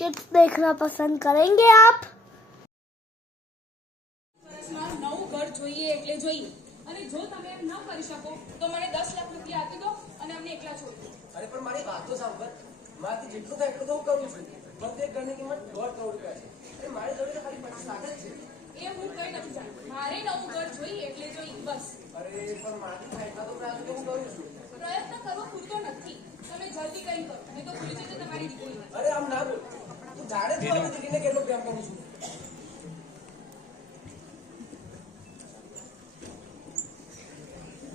Kids देखना पसंद करेंगे आप? નવું ઘર જોઈએ એટલે જોઈએ અને જો તમે એમ ન કરી શકો તો મને 10 લાખ રૂપિયા આપી દો અને અમને એકલા છોડી દો. અરે પણ મારી વાત તો સાંભળ. મારાથી જેટલું થાય એટલું તો હું કરું છું. પણ તે ઘરની કિંમત 1.5 કરોડ રૂપિયા છે. અરે મારી જોડે તો ખાલી 25 લાખ જ છે. એ હું કઈ નથી જાણતી. મારે નવું ઘર જોઈએ એટલે જોઈએ બસ. અરે પણ મારાથી થાય એટલા તો પ્રયાસ તો હું કરું છું. પ્રયત્ન કરવો પૂરતો નથી. તમે જલ્દી કંઈ કરો નહીં તો ભૂલી જજો તમારી દીકરી. અરે આમ ના બોલ. તું જાણે જ મારી દીકરીને કેટલો પ્રેમ કરું છું.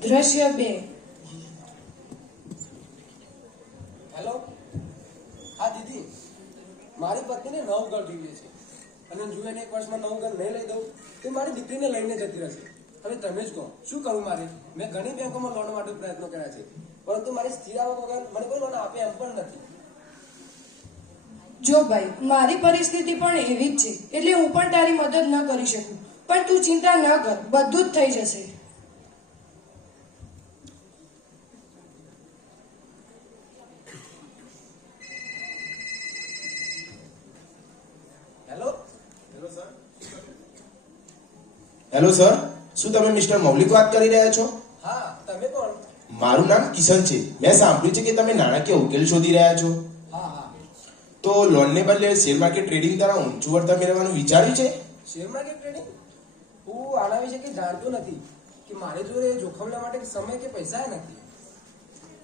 દ્રશ્ય 2. હેલો. હા દીદી, મારી પત્નીને નવું ઘર જોઈએ છે અને જો એને 1 વર્ષમાં નવું ઘર નહીં લઈ દઉં તો મારી દીકરીને લઈને જતી રહેશે. હવે તમે જ કહો શું કરું મારે? મેં ઘણી બેંકોમાં લોન માટે પ્રયત્નો કર્યા છે, પરંતુ મારી સ્થિર આવક વગર મને કોઈ લોન આપે એમ પણ નથી. જો ભાઈ, મારી પરિસ્થિતિ પણ એવી જ છે, એટલે હું પણ તારી મદદ ન કરી શકું. પણ તું ચિંતા ન કર, બધું જ થઈ જશે. હેલો સર, શું તમે મિસ્ટર મૌલિક વાત કરી રહ્યા છો? હા, તમે કોણ? મારું નામ કિશન છે. મેં સાંભળ્યું છે કે તમે નાણાકીય ઉકેલ શોધી રહ્યા છો. હા હા. તો લોનને બદલે શેર માર્કેટ ટ્રેડિંગ દ્વારા ઊંચું વળતર મેળવવાનું વિચાર્યું છે? Share market trading? હું આના વિશે કંઈ જાણતો નથી કે મારે જોડે જોખમ લેવા માટે સમય કે પૈસા નથી.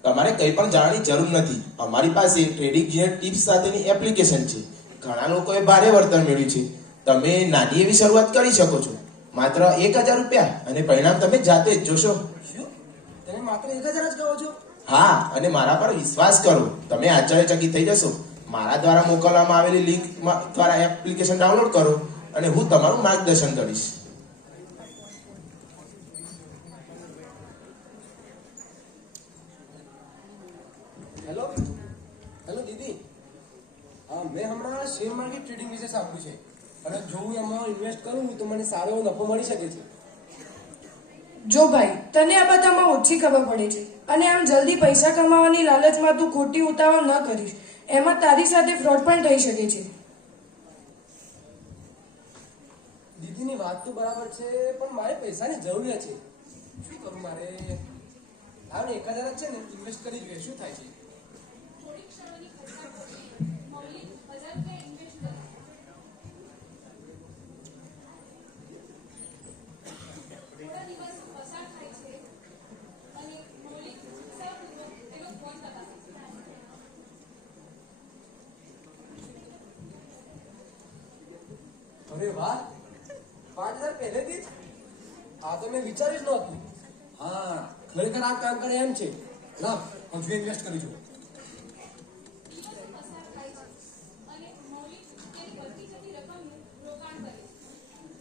તમારે કંઈ પણ જાણવાની જરૂર નથી. અમારી પાસે ટ્રેડિંગ ટિપ્સ સાથેની એપ્લિકેશન છે. ઘણા લોકોએ ભારે વળતર મેળવ્યું છે. તમે નાની એવી શરૂઆત કરી શકો છો, માત્ર 1000 રૂપિયા, અને પરિણામ તમે જાતે જ જોશો. શું તમે માત્ર 1000 જ કહો છો? હા, અને મારા પર વિશ્વાસ કરો, તમે આશ્ચર્યચકિત થઈ જશો. મારા દ્વારા મોકલવામાં આવેલી લિંક દ્વારા એપ્લિકેશન ડાઉનલોડ કરો અને હું તમારું માર્ગદર્શન કરીશ. હેલો. હેલો દીદી. હા, મેં હમણાં શેર માર્કેટ ટ્રેડિંગ વિશે સાંભળ્યું છે અને જો હું એમાં ઇન્વેસ્ટ કરું તો મને સારો એવો નફો મળી શકે છે. જો ભાઈ, તને આ બધામાં ઓછી ખબર પડે છે અને આમ જલ્દી પૈસા કમાવાની લાલચમાં તું ખોટી ઉતાવળ ન કરીશ. એમાં તારી સાથે ફ્રોડ પણ થઈ શકે છે. દીદીની વાત તો બરાબર છે, પણ મારે પૈસાની જરૂરિયાત છે. શું કરું મારે? હા, 1000 જ છે ને, ઇન્વેસ્ટ કરી જોઈએ. શું થાય છે? થોડી ક્ષણોની ખર્ચા કરી મૌલિક 1000 રૂપિયા ઇન્વેસ્ટ કરો. થોડા દિવસો પસાર થાય છે અને મૌલિક ઉત્સાહપૂર્વક એનો ફોન બતાવે છે. અરે વાહ, 5000 પહેલેથી જ? આ તો મેં વિચાર્યું જ નહોતું. હા, ખરેખર આ કામ કરે એમ છે. ના, હજુ ઇન્વેસ્ટ કરી જોઈએ. દિવસો પસાર થાય છે અને મૌલિક તેની વધતી જતી રકમનું રોકાણ કરે છે.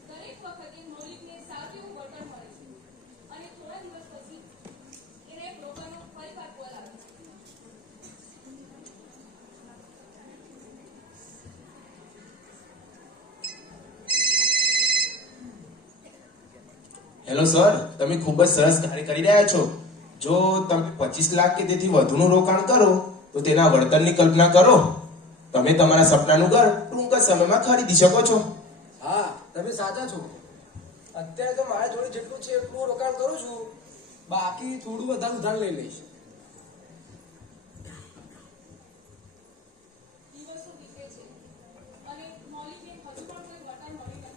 દરેક વખતે મૌલિકને સારું એવું વળતર મળે છે અને થોડા દિવસ પછી એને બ્રોકરનો ફરીવાર કોલ આવે છે. હેલો સર, તમે ખૂબ જ સરસ કાર્ય કરી રહ્યા છો. જો તમે 25 લાખ કે તેથી વધુનું રોકાણ કરો તો તેના વળતરની કલ્પના કરો. તમે તમારા સપનાનું ઘર ટૂંક જ સમયમાં ખરીદી શકો છો. હા, તમે સાચા છો. અત્યારે તો મારા જોડે જેટલું છે એટલું રોકાણ કરું છું, બાકી થોડું વધારે ઉધાર લઈ લઈશ. દિવસો વીતે છે અને મૌલિકને હજુ પણ કોઈ વળતર મળ્યું નથી.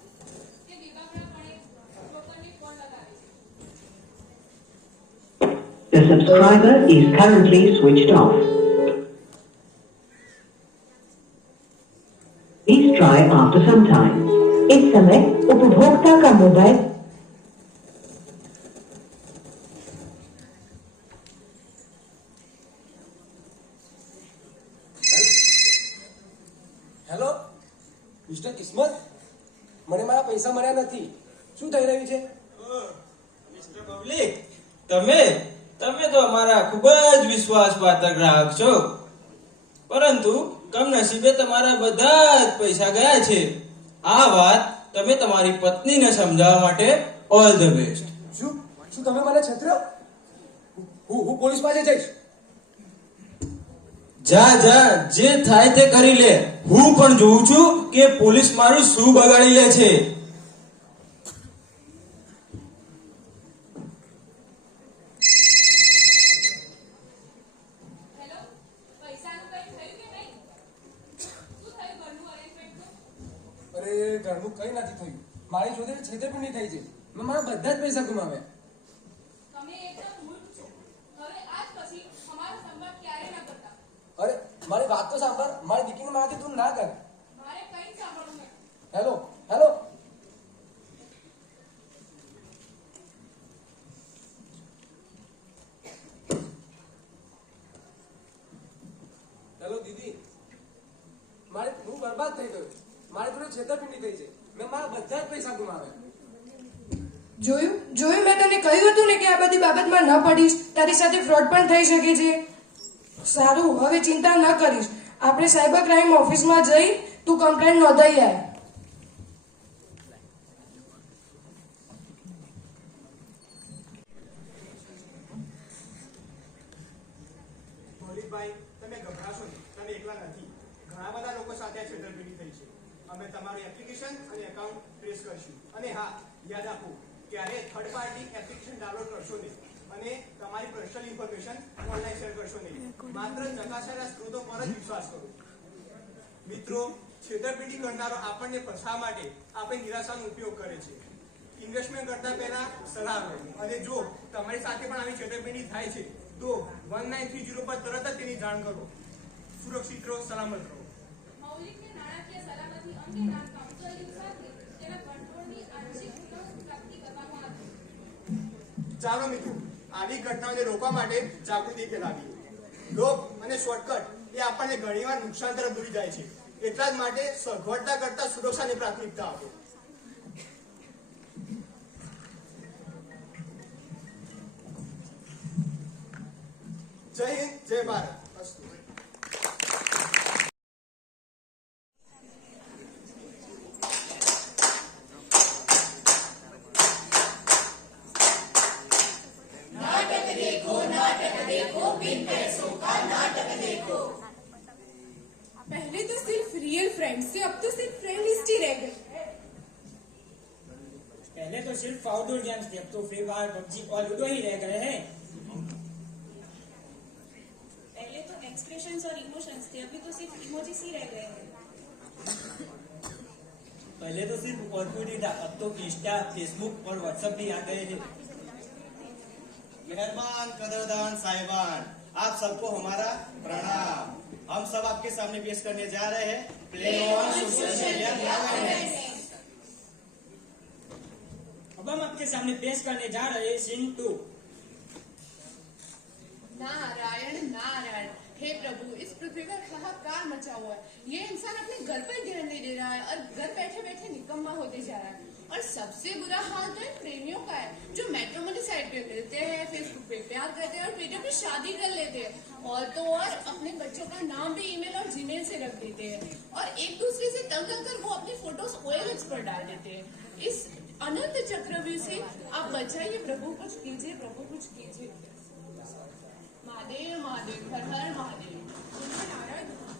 તે બેબાકણાપણે બ્રોકરને ફોન લગાવે છે. The subscriber is currently switched off. Please try after some time. इस समय उपभोक्ता का मोबाइल હેલો મિસ્ટર કિસ્મત, મને મારા પૈસા મળ્યા નથી. શું થઈ રહ્યું છે? મિસ્ટર પબ્લિક, તમે તો અમારા ખૂબ જ વિશ્વાસપાત્ર ગ્રાહક છો, પરંતુ કમનસીબે તમારા બધા જ પૈસા ગયા છે. આ વાત તમે તમારી પત્નીને સમજાવવા માટે ઓલ ધ બેસ્ટ. શું તમે મને છેતર્યો? હું પોલીસ પાસે જઈશ. જા જા જે થાય તે કરી લે. હું પણ જોઉં છું કે પોલીસ મારું શું બગાડી લે છે. હેલો, પૈસાનું કંઈ થયું કે નહીં? શું થયું ઘરનું અરેન્જમેન્ટનું? અરે ઘરનું કંઈ નથી થયું. મારી જોડે છેતરપિંડી થઈ છે. મેં મારા બધા જ પૈસા ગુમાવ્યા. તમે એકદમ મૂર્ખ છો. હવે આજ પછી અમારો સંપર્ક ક્યારેય ના કરતા. અરે મારી વાત તો સાંભળ. મારી દીકરીને મારાથી તું ના કર. મારે કંઈ સાંભળવું નથી. હેલો હેલો હેલો દીદી, હું બરબાદ થઈ ગયો. મારી જોડે છેતરપિંડી થઈ છે. મેં મારા બધા જ પૈસા ગુમાવ્યા. જોયું મેં તને કહ્યું હતું ને કે આ બધી બાબતમાં ન પડીશ. તારી સાથે ફ્રોડ પણ થઈ શકે છે. સારું, હવે ચિંતા ન કરીશ. આપણે સાયબર ક્રાઇમ ઓફિસમાં જઈ તું કમ્પ્લેન નોંધાઈ આય. મૌલિકભાઈ, તમે ગભરાશો નહીં. તમે એકલા નથી. ઘણા બધા લોકો સાથે આ છેતરપિંડી થઈ છે. અમે તમારું એપ્લિકેશન અને એકાઉન્ટ ટ્રેસ કરશું. અને હા, યાદ રાખો, ક્યારે થર્ડ પાર્ટી એપ્લિકેશન ડાઉનલોડ કરશો નહીં અને તમારી પર્સનલ ઇન્ફોર્મેશન ઓનલાઈન શેર કરશો નહીં. માત્ર ચકાસાયેલા સ્ત્રોતો પર જ વિશ્વાસ કરો. મિત્રો, છેતરપિંડી કરનારો આપણને ફસાવા માટે આપણી નિરાશાનો ઉપયોગ કરે છે. ઇન્વેસ્ટમેન્ટ કરતા પહેલા સલાહ લો. અને જો તમારી સાથે પણ આવી છેતરપિંડી થાય છે તો 1930 પર તરત જ તેની જાણ કરો. સુરક્ષિત રહો, સલામત રહો. મૌલિકને નાણાકીય સલામતી અંગેના કાઉન્સેલિંગ સાથે તેના કંટ્રોલની આંશિક પુનઃપ્રાપ્તિ કરવામાં આવી. ચાલો મિત્રો, આવી ઘટનાઓને રોકવા માટે જાગૃતિ ફેલાવીએ. લોભ અને શોર્ટકટ એ આપણને ઘણીવાર નુકસાન તરફ દોરી જાય છે. એટલા જ માટે સગવડતા કરતા સુરક્ષાને પ્રાથમિકતા આપો. જય હિન્દ, જય ભારત. અસ્તુ. पहले तो सिर्फ रियल फ्रेंड्स थे, अब तो सिर्फ फ्रेंड लिस्ट ही रह गई। पहले तो सिर्फ आउटडोर गेम्स थे, अब तो फ्री फायर, पबजी और लूडो ही रह गए हैं। पहले तो एक्सप्रेशंस और इमोशंस थे, अभी तो सिर्फ इमोजीज ही रह गए हैं। पहले तो सिर्फ ऑर्कुट ही था, अब तो इंस्टा, फेसबुक और व्हाट्सएप भी आ गए हैं। मेहरबान कदरदान साहिबान, आप सबको हमारा प्रणाम। हम सब आपके सामने पेश करने जा रहे हैं play on social media awareness. अब हम आपके सामने पेश करने जा रहे हैं सीन 2। नारायण नारायण, हे प्रभु, इस पृथ्वी पर हाहाकार मचा हुआ है। ये इंसान अपने घर पर ध्यान नहीं दे रहा है और घर बैठे बैठे निकम्मा होते जा रहा है। और सबसे बुरा हाल तो इन प्रेमियों का है जो मैट्रिमोनी साइट पे मिलते हैं, फेसबुक पे प्यार करते हैं और ट्विटर पे शादी कर लेते हैं। और तो और अपने बच्चों का नाम भी ईमेल और जीमेल से रख देते हैं और एक दूसरे से तंग कर वो अपनी फोटोज OLX पर डाल देते हैं। इस अनंत चक्रव्यूह से आप बचाइए प्रभु, कुछ कीजिए प्रभु, कुछ कीजिए। महादेव महादेव, हर हर महादेव।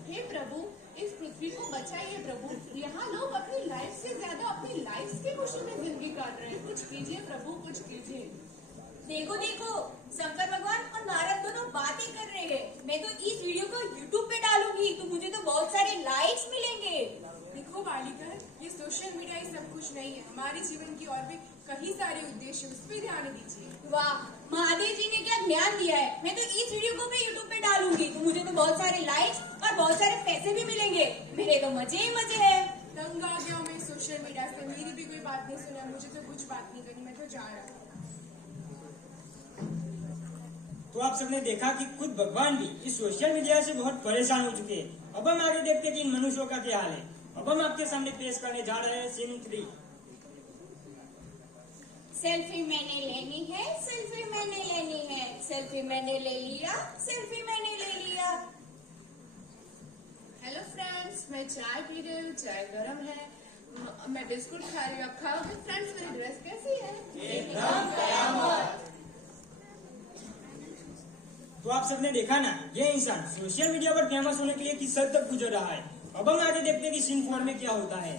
हे प्रभु, इस पृथ्वी को बचाइए प्रभु। यहाँ लोग अपनी लाइफ से ज्यादा अपनी लाइफ के खुशी में जिंदगी काट रहे हैं। कुछ कीजिए प्रभु, कुछ कीजिए। देखो देखो, शंकर भगवान और नारद दोनों बातें कर रहे हैं। मैं तो इस वीडियो को YouTube पे डालूंगी तो मुझे तो बहुत सारे लाइक्स मिलेंगे। देखो बालिका, ये सोशल मीडिया ही सब कुछ नहीं है। हमारे जीवन की और भी कई सारे उद्देश्य, उस पर ध्यान दीजिए। वाह, महादेव जी ने क्या ज्ञान दिया है। मैं तो इस वीडियो को भी YouTube पे डालूंगी तो मुझे तो बहुत सारे लाइक्स और बहुत सारे पैसे भी मिलेंगे। मेरे तो मजे ही मजे है। तंग आ गया मैं सोशल मीडिया से। मेरी भी कोई बात नहीं सुना, मुझे तो कुछ बात नहीं करनी, मैं तो जा रहा हूँ। तो आप सबने देखा कि खुद भगवान भी इस सोशल मीडिया से बहुत परेशान हो चुके हैं। अब हम आगे देखते हैं कि इन मनुष्यों का क्या हाल है। अब हम आपके सामने पेश करने जा रहे हैं सीन 3। सेल्फी मैंने लेनी है, सेल्फी मैंने लेनी है, सेल्फी मैंने ले लिया, सेल्फी मैंने ले लिया। हेलो फ्रेंड्स, मैं चाय पी रही हूँ, चाय गरम है। मैं बिस्कुट खा रही हूँ, आप खाओगे? फ्रेंड्स, मेरी ड्रेस कैसी है? एकदम कयामत। तो आप सबने देखा ना, ये इंसान सोशल मीडिया पर फेमस होने के लिए किस हद तक गुजर रहा है। अब हम आगे देखते हैं कि सीन 4 में क्या होता है।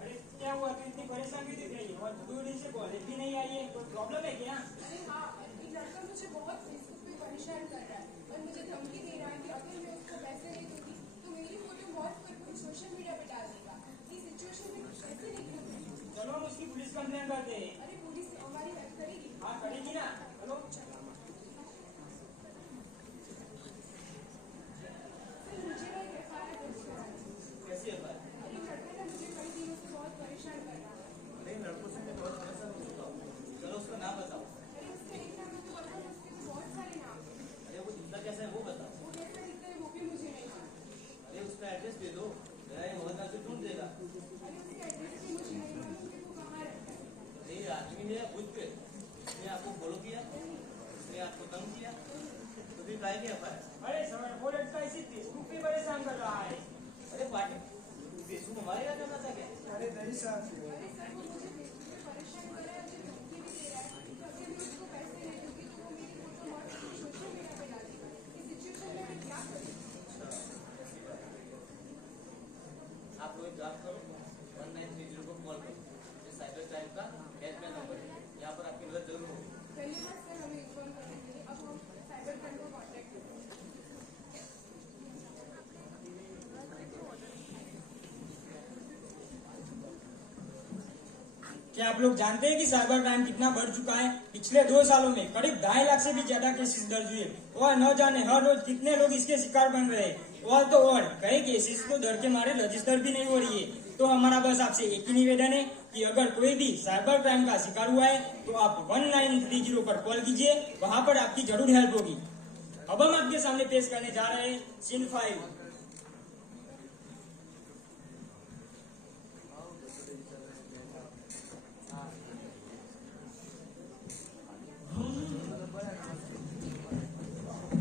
अरे क्या हुआ, तो इतनी परेशान क्यों दिख रही है और 2 दिन से कॉलेज भी नहीं आई है, कोई प्रॉब्लम है क्या? अरे हाँ, एक लड़का मुझे बहुत फेसबुक पे परेशान कर रहा है और मुझे धमकी दे रहा है कि अगर मैं उसको पैसे नहीं दूंगी तो मेरी फोटो मॉर्फ करके सोशल मीडिया पे डाल देगा। इस सिचुएशन में कैसे निकलूं? चलो हम उसकी पुलिस कंप्लेंट करते हैं। अरे पुलिस हमारी हेल्प करेगी? हाँ करेगी ना, चलो। सर मुझे ना एक FIR दर्ज करानी है। कैसी है भाई? अरे लड़का ना मुझे कई दिनों से बहुत परेशान कर रहा है। अरे लड़कों से मैं बहुत परेशान हो चुका हूँ। चलो उसका नाम बताओ। अरे उसका एक नाम है तो पता है, उसके तो बहुत सारे नाम हैं। अरे वो दिखता कैसा है वो बताओ। वो कैसा दिखता है वो भी मुझे नहीं मालूम। अरे उसका एड्रेस दे दो, मेरा ये मोहल्ला से ढूंढ देगा। अरे उसका एड्रेस भी मुझे नहीं मालूम कि वो कहाँ रहता है। अरे आदमी ने खुद पे उसने आपको फॉलो किया, उसने आपको तंग किया, तो फिर काय किया भाई? अरे सर, वो लड़का इसी फेसबुक पे परेशान कर रहा है। अरे पार्टी फेसबुक हमारे यहाँ करना था क्या? अरे नहीं सर, अरे सर वो मुझे फेसबुक पे परेशान कर रहा है, मुझे धमकी भी दे रहा है कि अगर मैं उसको पैसे नहीं दूंगी तो वो मेरी फोटो मॉर्फ करके सोशल मीडिया पे डाल देगा। इस सिचुएशन में मैं क्या करूँ? आप लोग एक काम करो, 1930 को कॉल करो। ये साइबर क्राइम का हेल्पलाइन नंबर है, यहाँ पर आपकी मदद जरूर होगी। धन्यवाद सर हमें इन्फॉर्म करने के लिए। अब हम साइबर क्राइम को कॉन्टेक्ट करेंगे। क्या आप लोग जानते हैं कि साइबर क्राइम कितना बढ़ चुका है? पिछले 2 सालों में करीब 2.5 लाख से भी ज्यादा केसेस दर्ज हुए और न जाने हर रोज कितने लोग इसके शिकार बन रहे हैं। और तो और कई केसेस को डर के मारे रजिस्टर भी नहीं हो रही है। तो हमारा बस आपसे एक ही निवेदन है कि अगर कोई भी साइबर क्राइम का शिकार हुआ है तो आप 1930 पर कॉल कीजिए, वहां पर आपकी जरूर हेल्प होगी। अब हम आपके सामने पेश करने जा रहे हैं सीन 5।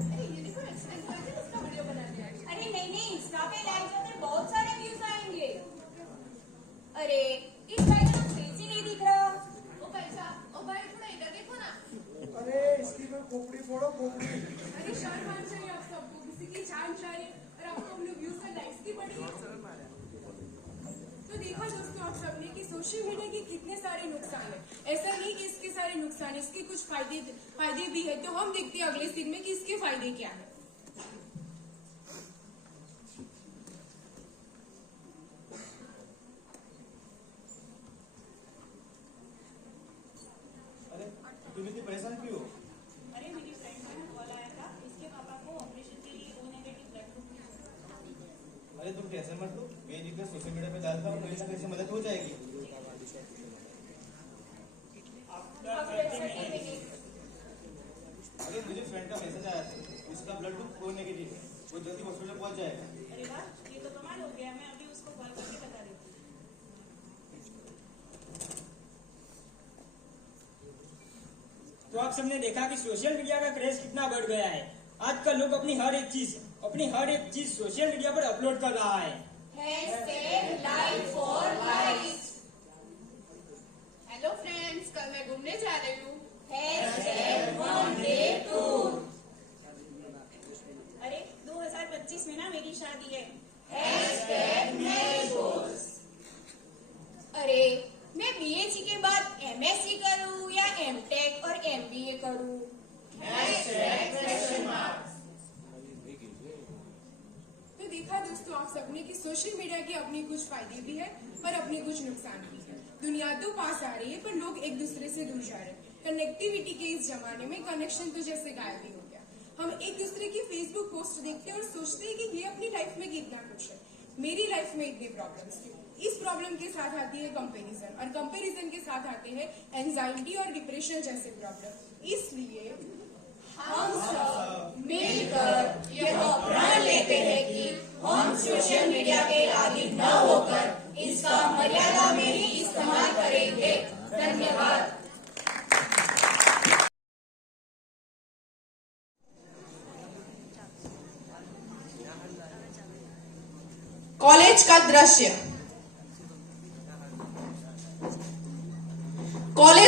अरे ये देखो एक्सीडेंट हुआ है, उसका वीडियो बना दिया। अरे नहीं नहीं, इंस्टा पे लाइव जाते बहुत सारे व्यूज आएंगे। अरे इस भाई का तो फेस ही नहीं दिख रहा। ओ भाई साहब, ओ भाई थोड़ा इधर देखो ना। अरे इसकी कोई खोपड़ी फोड़ो, खोपड़ी। अरे शर्म आनी चाहिए आप सबको, किसी की जान जा रही है और आपको अपने व्यूज और लाइक्स की पड़ी है। तो देखा दोस्तों आप सबने कि सोशल मीडिया के कितने सारे नुकसान है। ऐसा नहीं कि इसके सारे नुकसान है, इसके कुछ फायदे भी है। तो हम देखते हैं अगले सीन में कि इसके फायदे क्या है। अरे तुम इतनी परेशान क्यों हो? अरे मेरी फ्रेंड का कॉल आया था, इसके पापा को ऑपरेशन के लिए O नेगेटिव ब्लड ग्रुप। अरे तुम टेंशन मत लो, मैं जितना सोशल मीडिया पे डालता हूँ कहीं ना कहीं से मदद हो जाएगी। अरे मुझे फ्रेंड का मैसेज आया था, उसका ब्लड ग्रुप O नेगेटिव है, वो जल्दी हॉस्पिटल पहुंच जाएगा। अरे वाह, ये तो कमाल हो गया। मैं अभी उसको कॉल करके बता देती हूँ। तो आप सबने देखा कि सोशल मीडिया का क्रेज कितना बढ़ गया है। आजकल लोग अपनी हर एक चीज सोशल मीडिया पर अपलोड कर रहा है। हेलो फ्रेंड्स, कल मैं घूमने जा रही हूँ। अरे 2025 में ना मेरी शादी है। अरे मैं BHC के बाद MSc करूँ या MTech और MBA करूँ? तो देखा दोस्तों आप सबने कि सोशल मीडिया के अपने कुछ फायदे भी है पर अपने कुछ नुकसान भी है। दुनिया तो पास आ रही है पर लोग एक दूसरे से दूर जा रहे हैं। कनेक्टिविटी के इस जमाने में कनेक्शन तो जैसे गायब ही हो गया। हम एक दूसरे की फेसबुक पोस्ट देखते हैं और सोचते हैं कि ये अपनी लाइफ में कितना खुश है, मेरी लाइफ में इतने प्रॉब्लम्स थे। इस प्रॉब्लम के साथ आती है कंपैरिजन और कंपैरिजन के साथ आते हैं एंजाइटी और डिप्रेशन जैसे प्रॉब्लम। इसलिए हम सब मिलकर यह प्रण लेते हैं कि हम सोशल मीडिया के आदी न होकर इसका मर्यादा में ही इस्तेमाल करेंगे। धन्यवाद। कॉलेज का दृश्य।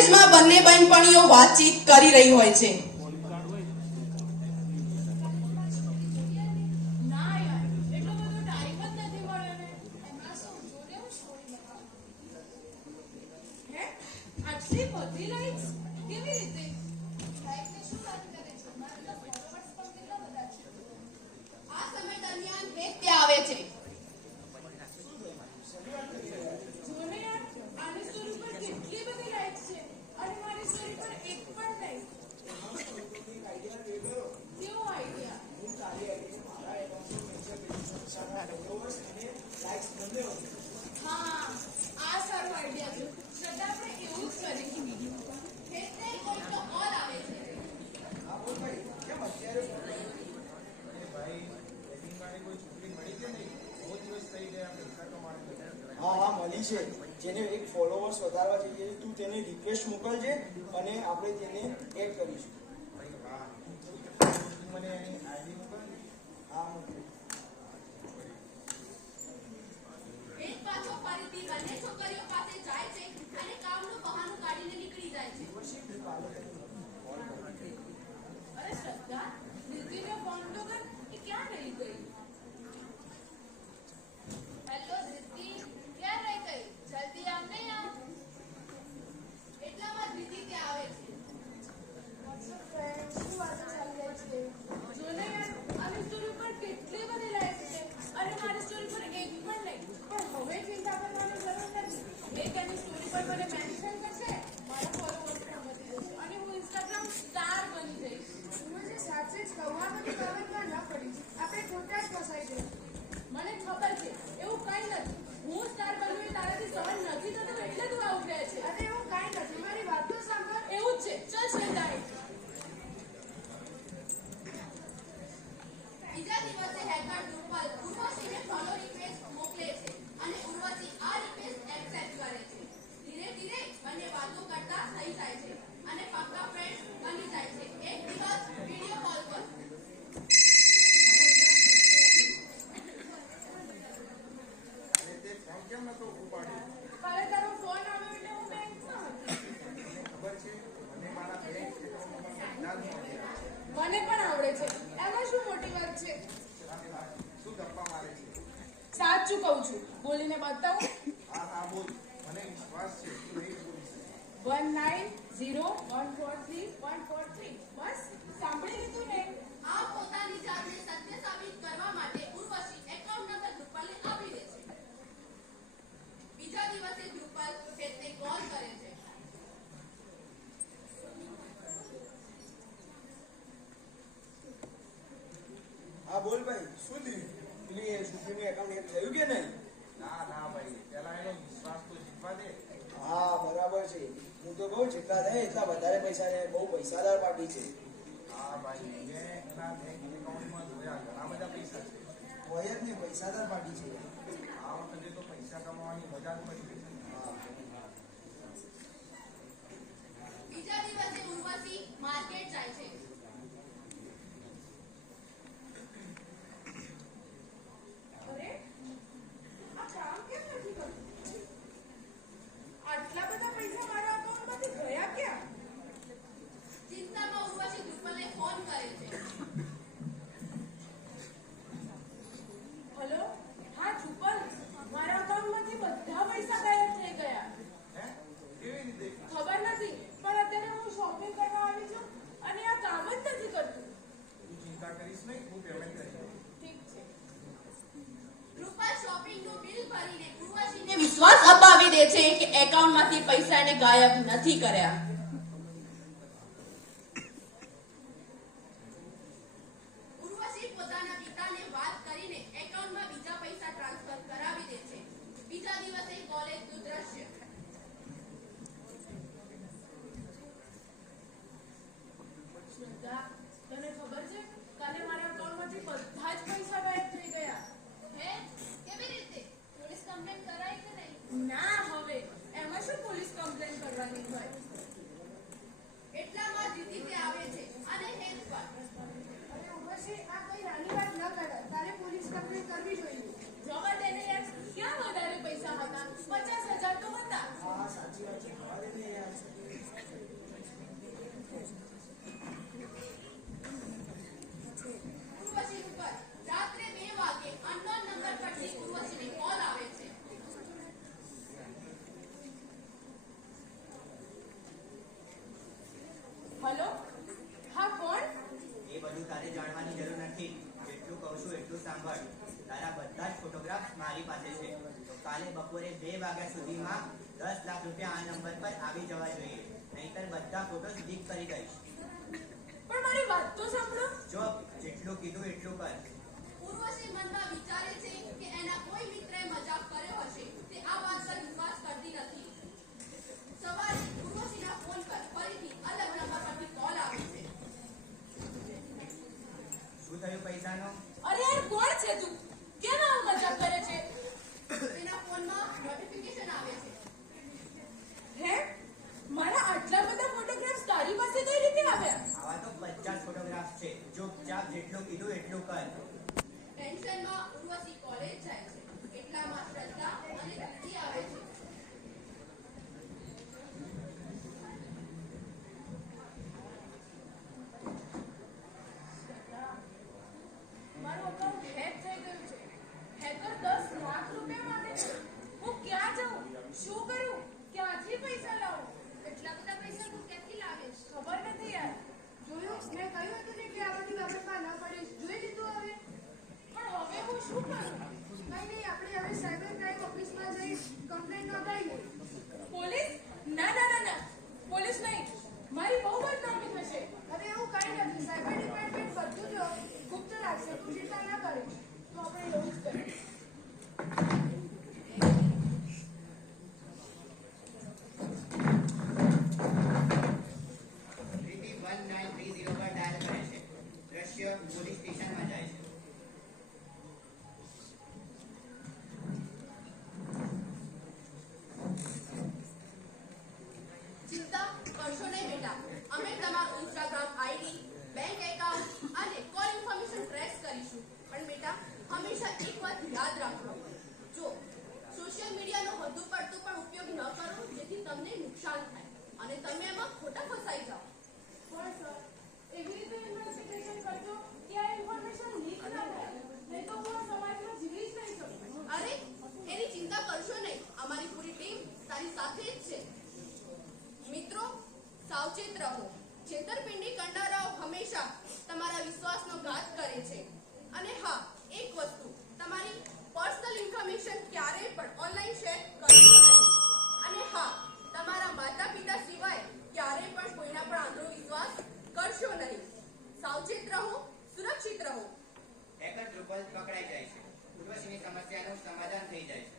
કોલેજમાં બંને બહેનપણીઓ વાતચીત કરી રહી હોય છે. ના યાર એટલો બધો ટાઈમ જ નથી મળ્યો ને એમાં શું જોને હું સ્ટોરી લખાવું હે આટલી બધી લાઈક્સ કેવી રીતે લાઈક ને શું વાત કરે છે મારા ફોલોવર્સ પણ કેટલા બધા છે આ સમય દરમિયાન દૈત્ય આવે છે. જોને યાર આની સ્ટોરી પર કેટલી બધી લાઈક્સ છે અને મારી સ્ટોરી પર એક પણ નહીં કેવો આઈડિયા હા આ સારો આઈડિયા છે શ્રદ્ધા આપણે એવું જ કરીશું એટલે કોઈ તો ઓર આવે છે. હા હા મળી છે. જેને એક ફોલોવર્સ વધારવા જઈએ તું તેને રિક્વેસ્ટ મોકલજે અને આપણે તેને એડ કરીશું. હા એક પાછો ફરીથી બંને છોકરીઓ પાસે જાય છે અને કામનું બહાનું કાઢીને નીકળી જાય છે. અરે શ્રદ્ધા દીદીને ફોન તો કર એ ક્યાં રહી ગઈ હેલો ધૃતિ ક્યાં રહી ગઈ જલ્દી આવ ને યાર એટલામાં ધૃતિ ત્યાં આવે છે. શું વાત ચાલી રહી છે જોને યાર આની સ્ટોરી પર કેટલી બધી લાઈક્સ છે અને મારી સ્ટોરી પર એક પણ નહીં પણ હવે ચિંતા કરવાની જરૂર નથી એ તેની સ્ટોરી પર મને મેન્શન કરશે મારા ફોલોવર્સ પણ વધી જશે અને હું ઇન્સ્ટાગ્રામ સ્ટાર બની જઈશ મુજે સાચે જ કહું આ બધી બાબતમાં ન પડી આપણે ખોટા જ ફસાઈ ગયા. મને ખબર છે એવું કઈ નથી હું સ્ટાર બનવું એ તારાથી સહન નથી થતું એટલે તું આવું કહે છે અરે એવું કાંઈ નથી મારી વાત તો સાંભળ. એવું જ છે ચલ શ્રદ્ધા બીજા દિવસે હેકર ડ્રુપલ ઉર્વશીને ફોલો રિક્વેસ્ટ મોકલે છે અને ઉર્વશી આ રિક્વેસ્ટ એક્સેપ્ટ કરે છે. ધીરે ધીરે બંને વાતો કરતા થઈ જાય છે અને પાક્કા ફ્રેન્ડ બની જાય છે. એક દિવસ વિડિયો કોલ પર કાલે તારો ફોન આવ્યો એટલે હું બેંકમાં હતી મને પણ આવડે છે એમાં શું મોટી વાત છે સાચું કહું છું બોલીને બતાવું 190143 બસ સાંભળી લીધું ને આ પોતાની જાતને સત્ય સાબિત કરવા માટે ઉર્વશી એકાઉન્ટ નંબર ધ્રુપલને આપી દે છે. બીજા દિવસે ધ્રુપલ હેતને કોલ કરે છે. હા બોલ ભાઈ શું થયું? પેલી છોકરીનું એકાઉન્ટ એડ થયું કે નહીં? હા બરાબર છે. હું તો કહું જેટલા થાય એટલા વધારે પૈસા લે. બહુ પૈસાદાર પાર્ટી છે. હોય જ ને પૈસાદાર પાર્ટી છે. બીજા દિવસે ઉર્વશી માર્કેટ જાય છે. અરે આ કામ કેમ નથી કરતું આટલા બધા પૈસા મારા અકાઉન્ટમાંથી ગયા ક્યાં ચિંતામાં ઉર્વશી ધ્રુપલને ફોન કરે છે. હલો હા ધ્રુપલ મારા અકાઉન્ટમાંથી બધા પૈસા ગાયબ થઈ ગયા ખબર નથી પણ અત્યારે હું શોપિંગ કરવા આવી છું અને આ કામ જ નથી કરતું ઠીક છે ધ્રુપલ શોપિંગનું બિલ ભરીને ઉર્વશીને વિશ્વાસ અપાવી દે છે કે એકાઉન્ટમાંથી પૈસા એને ગાયબ નથી કર્યા. ઉર્વશી પોતાના પિતાને વાત કરીને એકાઉન્ટમાં બીજા પૈસા ટ્રાન્સફર કરાવી દે છે. બીજા દિવસે કોલેજનું દ્રશ્ય. શ્રદ્ધા તને ખબર છે કાલે મારા અકાઉન્ટમાંથી બધા જ પૈસા ગાયબ થઈ ગયા હે કેવી રીતે પોલીસ કમ્પ્લેન કરાઈ કે નહીં ના હવે એમાં શું પોલીસ કમ્પ્લેન કરવાની હોય એટલામાં ધૃતિ ત્યાં આવે છે અને હેલ્પ પર અરે ઉર્વશી આ કોઈ નાની વાત ન કરાય. તારે પોલીસ કમ્પ્લેન કરવી જોઈએ. જવા દે ને યાર ક્યાં વધારે પૈસા હતા 50,000 હલો, હા કોણ? એ બધું તારે જાણવાની જરૂર નથી. જેટલું કહું છું એટલું સાંભળ. તારા બધા જ ફોટોગ્રાફ્સ મારી પાસે છે. તો કાલે બપોરે 2 વાગ્યા સુધીમાં 10 લાખ રૂપિયા આ નંબર પર આવી જવા જોઈએ. નહીંતર બધા ફોટોસ લીક કરી દઈશ. પણ મારી વાત તો સાંભળો. જો જેટલું કીધું એટલું કર. ઉર્વશી મનમાં વિચારે છે કે એના કોઈ મિત્રએ મજાક કર્યો હશે. તે આ વાત પર વિશ્વાસ કરતી નથી. સવારે ઉર્વશીના ફોન પર ફરીથી અલગ નંબર પરથી કોલ આવે છે. શું થયું પૈસાનો? અરે યાર કોણ છે તું? કેમ આવું મજાક કરે છે? તેના ફોનમાં નોટિફિકેશન આવે છે. હે? મારા આટલા બધા ફોટોગ્રાફ્સ તારી પાસે કઈ રીતે આવ્યા? આવા તો 50 ફોટોગ્રાફ્સ છે. ચૂપચાપ જેટલું કીધું એટલું કર. ટેન્શનમાં ઉર્વશી કોલેજ જાય છે. એટલામાં શ્રદ્ધા અને દીદી આવે છે. મારું અકાઉન્ટ હેક થઈ ગયું છે. હેકર 10 લાખ રૂપિયા માંગે છે. હું ક્યાં જાઉં? શું કરું? ક્યાંથી પૈસા લાવું? એટલા બધા પૈસા તું ક્યાંથી લાવીશ? ખબર નથી યાર. જોયું, મેં કહ્યું હતું ને કે આ બધી બાબતમાં ન પડીશ. જોઈ લીધું હવે. પણ હવે હું શું કરું? કઈ નહીં, આપણે હવે સાયબર ક્રાઇમ ઓફિસમાં જઈ કમ્પ્લેન નોંધાવીએ. પોલીસ? ના ના ના ના, પોલીસ નહીં. મારી બહુ બદનામી થશે. અરે એવું કઈ નથી. સાયબર ડિપાર્ટમેન્ટ બધું જ ગુપ્ત રાખશે. તું ચિંતા ના કરીશ. તો આપણે એવું જ કરીએ. 1930 પર ડાયલ કરે છે. દ્રશ્ય પોલીસ સ્ટેશનમાં જાય છે. ચિંતા કરશો નહીં બેટા. અમે તમારું ઇન્સ્ટાગ્રામ આઈડી, બેંક એકાઉન્ટ અને કોલ ઇન્ફોર્મેશન ટ્રેસ કરીશું. પણ બેટા હંમેશા એક વાત યાદ રાખો. જો સોશિયલ મીડિયાનો વધુ પડતું પણ ઉપયોગ ન કરો જેથી તમને નુકસાન થાય અને તમે એમાં ખોટા ફસાઈ જાઓ. પણ સર, એવી રીતે ઇન્વેસ્ટિગેશન કરજો કે આ ઇન્ફોર્મેશન લીક ના થાય. નહીં તો હું આ સમાજમાં જીવી જ નહીં શકું. અરે એની ચિંતા કરશો નહીં. અમારી પૂરી ટીમ તારી સાથે જ છે. મિત્રો સાવચેત રહો. છેતરપિંડી કરનારાઓ હંમેશા તમારા વિશ્વાસનો ઘાત કરે છે. અને હા, એક વસ્તુ, તમારી પર્સનલ ઇન્ફોર્મેશન ક્યારેય પણ ઓનલાઈન શેર કરશો નહીં. અને હા, તમારા માતા પિતા સિવાય ક્યારેય પણ કોઈના પર આંધળો વિશ્વાસ કરશો નહીં. સાવચેત રહો, સુરક્ષિત રહો. હેકર ધ્રુપદ પકડાઈ જાય છે. ઉર્વશીની સમસ્યાનું સમાધાન થઈ જાય છે.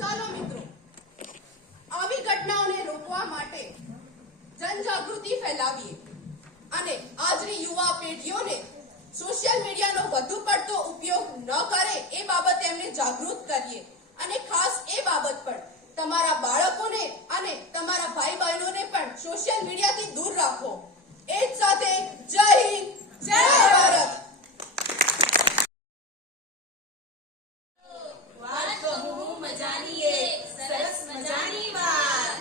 ચાલો મિત્રો, આવી ઘટનાઓને રોકવા માટે જનજાગૃતિ ફેલાવીએ અને આજની યુવા પેઢીઓને સોશિયલ મીડિયાનો વધુ પડતો ઉપયોગ ન કરે એ બાબતે એમને જાગૃત કરીએ. અને ખાસ એ બાબત પર તમારા બાળકોને અને તમારા ભાઈ બહેનોને પણ સોશિયલ મીડિયાથી દૂર રાખો. એ જ સાથે જય હિન્દ, જય ભારત. વાત કહું મજાની એક સરસ મજાની વાત.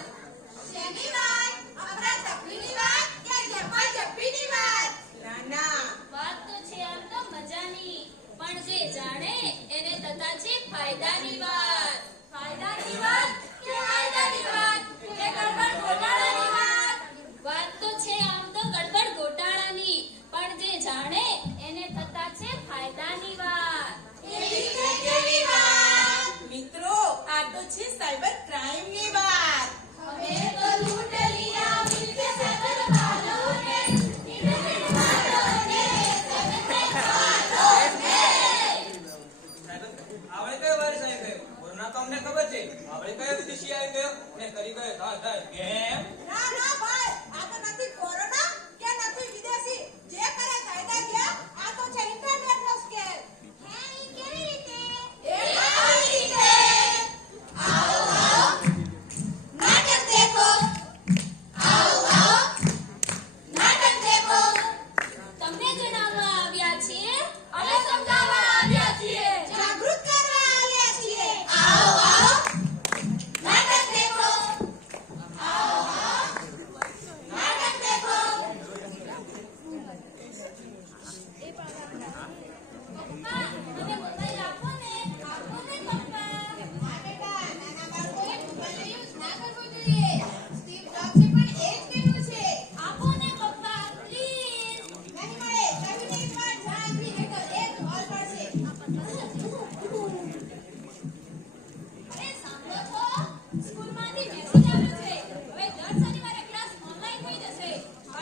શેની વાત? આપણા તકલીની વાત કે ઝપાઝપીની વાત? ના ના, વાત તો છે આમ તો મજાની, પણ જે જાણે એને થતા છે ફાયદાની વાત. ફાયદાની વાત કે ફાયદાની વાત કે ગડબડ ગોટાળાની વાત? વાત તો છે આમ તો ગડબડ ગોટાળાની, પણ જે જાણે એને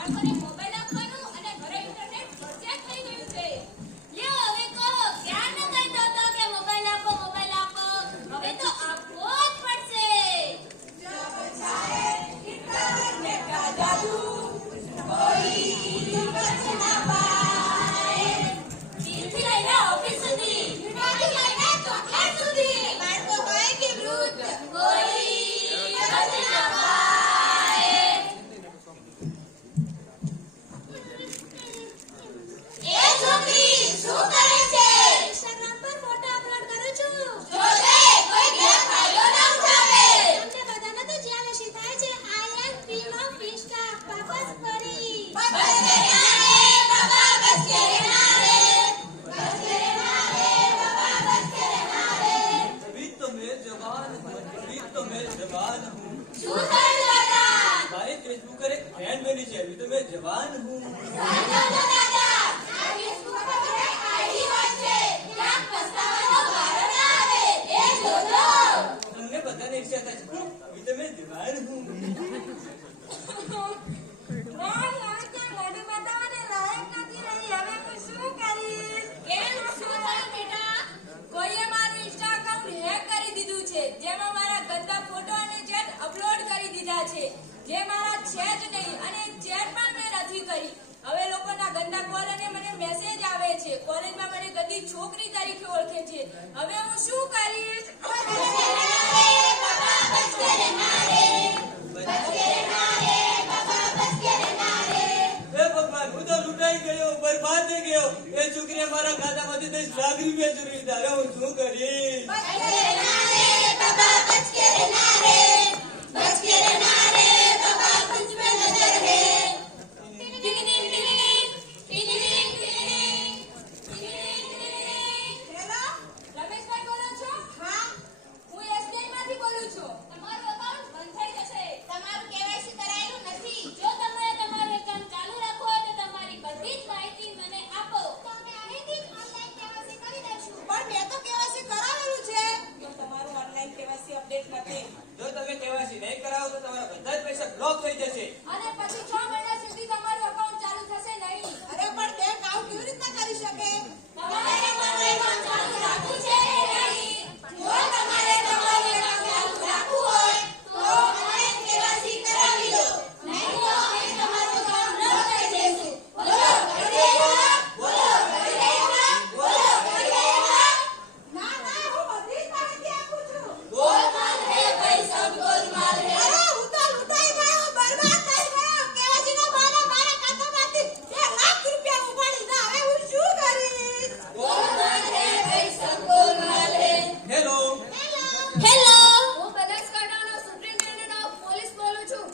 બાળકોને મોબાઈલ આપવાનું અને ઘરે ઇન્ટરનેટ ફરજિયાત થઈ ગયું છે. લ્યો હવે કહો, ક્યાં ન કહેતો હતો કે મોબાઈલ આપો, મોબાઈલ આપો? હવે તો આપવો જ પડશે. દિલથી લઈને ઓફિસ સુધી, યુનિફોર્મથી લઈને ચોકલેટ સુધી, બાળકો હોય કે વૃદ્ધ, કોઈ રજ ના પાય. એ છોકરી શું કરે છે? ઇન્સ્ટાગ્રામ પર ફોટો અપલોડ કરું છું. જો દે, કોઈ ગેરફાયદો ના ઉઠાવે. તમને બધાને તો જેલસી થાય છે. આઈ એમ ક્વીન ઓફ ઇન્સ્ટા, પાપાસ પરી. બસ કરે ના રે બાબા, બસ કરે ના રે, બસ કરે ના રે બાબા, બસ કરે ના રે. अभी तो मैं जवान हूँ, अभी तो मैं जवान हूँ। શું થયું દાદા? भाई फेसबुक पर एक फ्रेंड बनी है, अभी तो मैं जवान हूँ। દાદા, દાદા, આ ફેસબુક પર એક આઈડી હોય છે. ક્યાંક પસ્તાવાનો વારો ના આવે. એ જોજો. तुमने पता नहीं क्या था, अभी तो मैं जवान हूँ। કેમ, શું થયું બેટા? કોઈએ મારું ઇન્સ્ટા એકાઉન્ટ હેક કરી દીધું છે, જેમાં મારા ગંદા ફોટો અને ચેટ અપલોડ કરી દીધા છે, જે મારા છે જ નહીં, અને ચેટ પણ મેં નથી કરી. હવે લોકોના ગંદા કોલ અને મને મેસેજ આવે છે. કોલેજમાં મને ગંદી છોકરી તરીકે ઓળખે છે. હવે હું શું કરીશ? ए भगवान, હું તો લૂંટાઈ ગયો, બરબાદ થઈ ગયો. એ છોકરીએ મારા ખાતામાંથી 10 લાખ રૂપિયા ચોરી લીધા. હવે હું શું કરીશ? રમેશભાઈ બોલો છો? હા, હું SBI માંથી બોલું છું. તમારું એકાઉન્ટ બંધ થઈ જશે. તમારું KYC કરાયેલું નથી. જો તમારે તમારું એકાઉન્ટ ચાલુ રાખવું હોય તો તમારી બધી જ માહિતી મને આપો. તો અમે અહીંથી જ ઓનલાઈન KYC કરી દઈશું. પણ મેં તો KYC કરાવેલું છે. તો તમારું ઓનલાઈન કેવાયસી અપડેટ નથી. જો તમે KYC નહીં કરાવો તો તમારા બધા જ પૈસા બ્લોક થઈ જશે. અને પછી 6 મહિના સુધી તમારું એકાઉન્ટ ચાલુ થશે નહીં. અરે પણ બેંક આવું કેવી રીતના કરી શકે? તમારે તમારું એકાઉન્ટ ચાલુ રાખવું છે કે નહીં? જો તમારે તમારું એકાઉન્ટ ચાલુ રાખવું હોય તો ઓનલાઈન KYC કરાવી લો. નહીં તો અમે તમારું એકાઉન્ટ રદ કરી દઈશું. બોલો, કરી દેવા? બોલો, કરી દેવા? બોલો, કરી દેવા? ના ના, હું બધી જ માહિતી આપું છું. ગોલમાલ હે ભાઈ, સબ ગોલમાલ હે. અરે હું તો લૂંટાઈ ગયો, બરબાદ થઈ ગયો. કેવાયસી ના બહાને મારા ખાતામાંથી 2 લાખ રૂપિયા ઉપાડી લીધા. હવે હું શું કરીશ? ગોલમાલ હે ભાઈ, સબ ગોલમાલ હે. હેલો, હેલો, હું બનાસકાંઠાનો સુપ્રિન્ટેન્ડન્ટ ઓફ પોલીસ બોલું છું.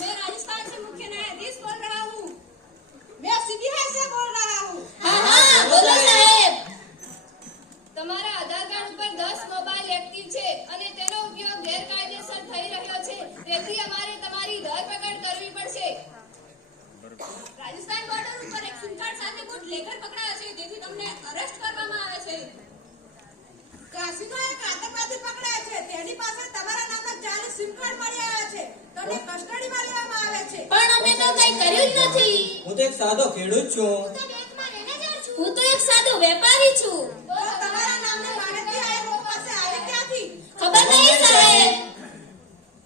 मैं राजस्थान से मुख्य न्यायाधीश बोल रहा हूँ. मैं सीबीआई से बोल रहा हूँ. हाँ, बोलो साहेब. તમારા આધાર કાર્ડ ઉપર 10 મોબાઈલ એક્ટિવ છે અને તેનો ઉપયોગ ગેરકાયદેસર થઈ રહ્યો છે. તેથી અમારે તમારી ધરપકડ કરવી પડશે. રાજસ્થાન બોર્ડર ઉપર એક સિમ કાર્ડ સાથે બુટલેગર પકડાયા છે, તેથી તમને અરેસ્ટ કરવામાં આવે છે. કાશીનો એક આતંકવાદી પકડાયો છે. તેની પાસે તમારા નામના 40 સિમ કાર્ડ મળી આવ્યા છે. તમને કસ્ટડીમાં લેવામાં આવે છે. પણ અમે તો કંઈ કર્યું જ નથી. હું તો એક સાદો ખેડૂત છું. હું તો એક સાદો વેપારી છું. તો તમારા નામની માહિતી આ લોકો પાસે આવી ક્યાંથી? ખબર નહીં સાહેબ.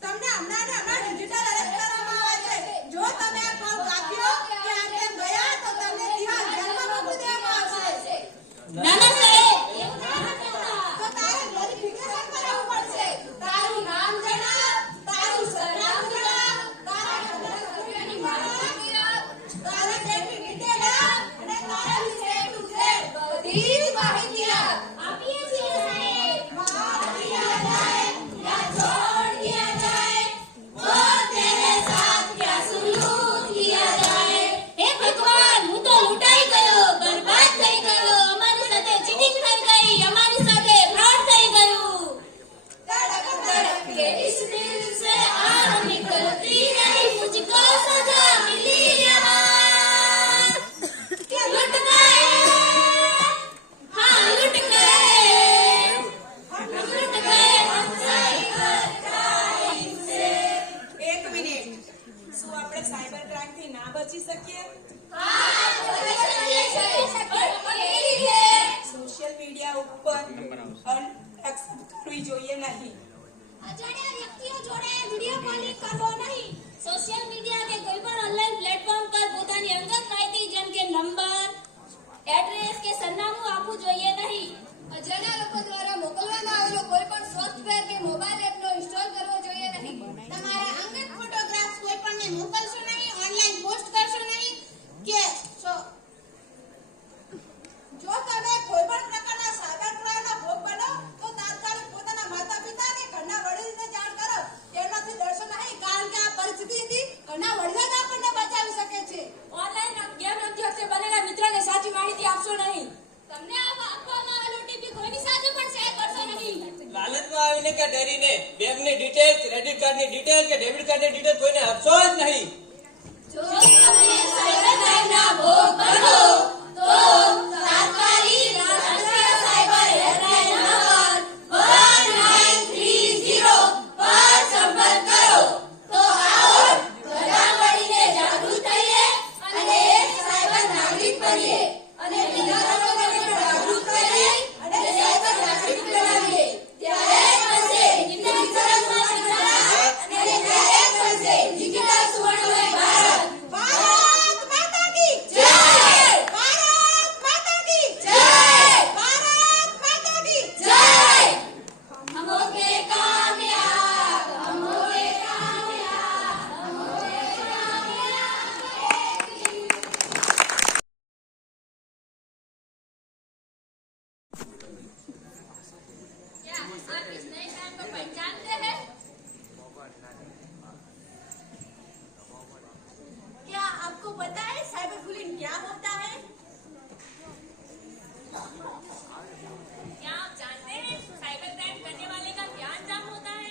તમને હમણાં ને હમણાં ડિજિટલ અરેસ્ટ કરવામાં આવે છે. જો તમે આ કોલ કાપ્યો કે આમ તેમ ગયા તો તમને તિહાર જેલમાં મોકલી દેવામાં આવશે. ના ના સાહેબ. તો તારે વેરિફિકેશન કરાવવું પડશે. તારું નામ જણાવ, તારું સરનામ જણાવ, તારા ઘરના સભ્યોની માહિતી આપ, તારા બેંકની ડિટેલ આપ અને તારા વિશે A to Z બધી જ માહિતી આપ. આપીએ છીએ સાહેબ. આપી આ જાય યા સાયબર ક્રાઇમ થી ના બચી શકીએ? સોશિયલ મીડિયા ઉપર કરવી જોઈએ નહીં. અજાણ્યા વ્યક્તિઓ જોડે વિડિયો કોલિંગ કરવો નહીં. સોશિયલ મીડિયા કે કોઈ પણ ઓનલાઈન પ્લેટફોર્મ પર પોતાની અંગત માહિતી જેમ કે નંબર, એડ્રેસ કે સરનામું આપવું જોઈએ નહીં. અજાણ્યા લોકો દ્વારા મોકલવામાં આવેલો કોઈ પણ સોફ્ટવેર કે મોબાઈલ એપનો ઇન્સ્ટોલ કરવો જોઈએ નહીં. તમારા અંગત ફોટોગ્રાફ્સ કોઈ પણને મોકલશો નહીં, ઓનલાઈન પોસ્ટ કરશો નહીં કે જો તમે કોઈ પણ પ્રકારના સાયબર ક્રાઇમના ભોગ બનો તો તાત્કાલિક પોતાના માતા-પિતા કે ઘરના વડીલને જાણ કરો. તેનાથી ડરશો નહીં, કારણ કે આ પરિસ્થિતિથી ઘરના વડીલો જ આપણને બચાવી શકે છે. ઓનલાઈન ગેમ રમતી વખતે બનેલા મિત્રને સાચી માહિતી આપશો નહીં. તમને આપવામાં આવેલો ઓટીપી કોઈની સાથે પણ શેર કરશો નહીં. લાલચમાં આવીને કે ડરીને બેંકની ડિટેલ, ક્રેડિટ કાર્ડની ડિટેલ કે ડેબિટ કાર્ડની ડિટેલ કોઈને આપશો જ નહીં. જો તમે સાયબર ક્રાઇમના ભોગ બનો તો તાત્કાલિક રાષ્ટ્રીય સાયબર હેલ્પલાઇન નંબર 1930 પર સંપર્ક કરો. તો આવો બધા મળીને જાગૃત થઈએ અને એક સાયબર નાગરિક બનીએ અને બીજા લોકોને પણ જાગૃત કરીએ અને સાયબર નાગરિક બનાવીએ. ત્યારે બનશે ડિજિટલ સમાજ અને ત્યારે બનશે ડિજિટલ સુવર્ણમય ભારત. ભારત માતા કી જય! ભારત માતા કી જય! ભારત માતા કી જય! हम होंगे कामयाब, हम होंगे कामयाब, हम होंगे कामयाब. क्या आप इस नए काम को पहचानते हैं? क्या आपको पता है साइबर बुलिंग क्या होता है? क्या आप जानते हैं साइबर क्राइम करने वाले का क्या अंजाम होता है?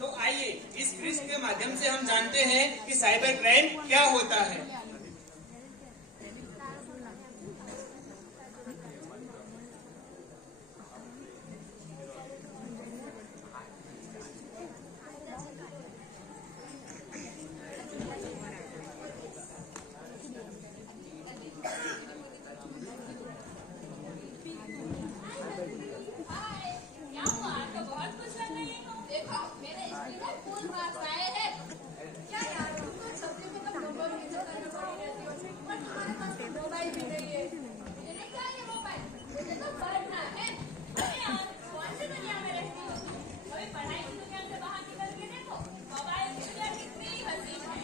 तो आइए इस क्विज के माध्यम से हम जानते हैं कि साइबर क्राइम क्या होता है. क्या हुआ? आपको बहुत कुछ लग रही हो. देखो मेरे स्कूल में फुल मार्क्स आए हैं. क्या यार तुम तो सबके मतलब नंबर नीचे करने पड़ी रहती हो, पर तुम्हारे पास तो मोबाइल भी नहीं है. मुझे चाहिए मोबाइल, मुझे तो पढ़ना है. अरे यार कौन सी दुनिया में रहती हो? कभी पढ़ाई की दुनिया से बाहर निकल के देखो. मोबाइल की दुनिया कितनी हसीन है.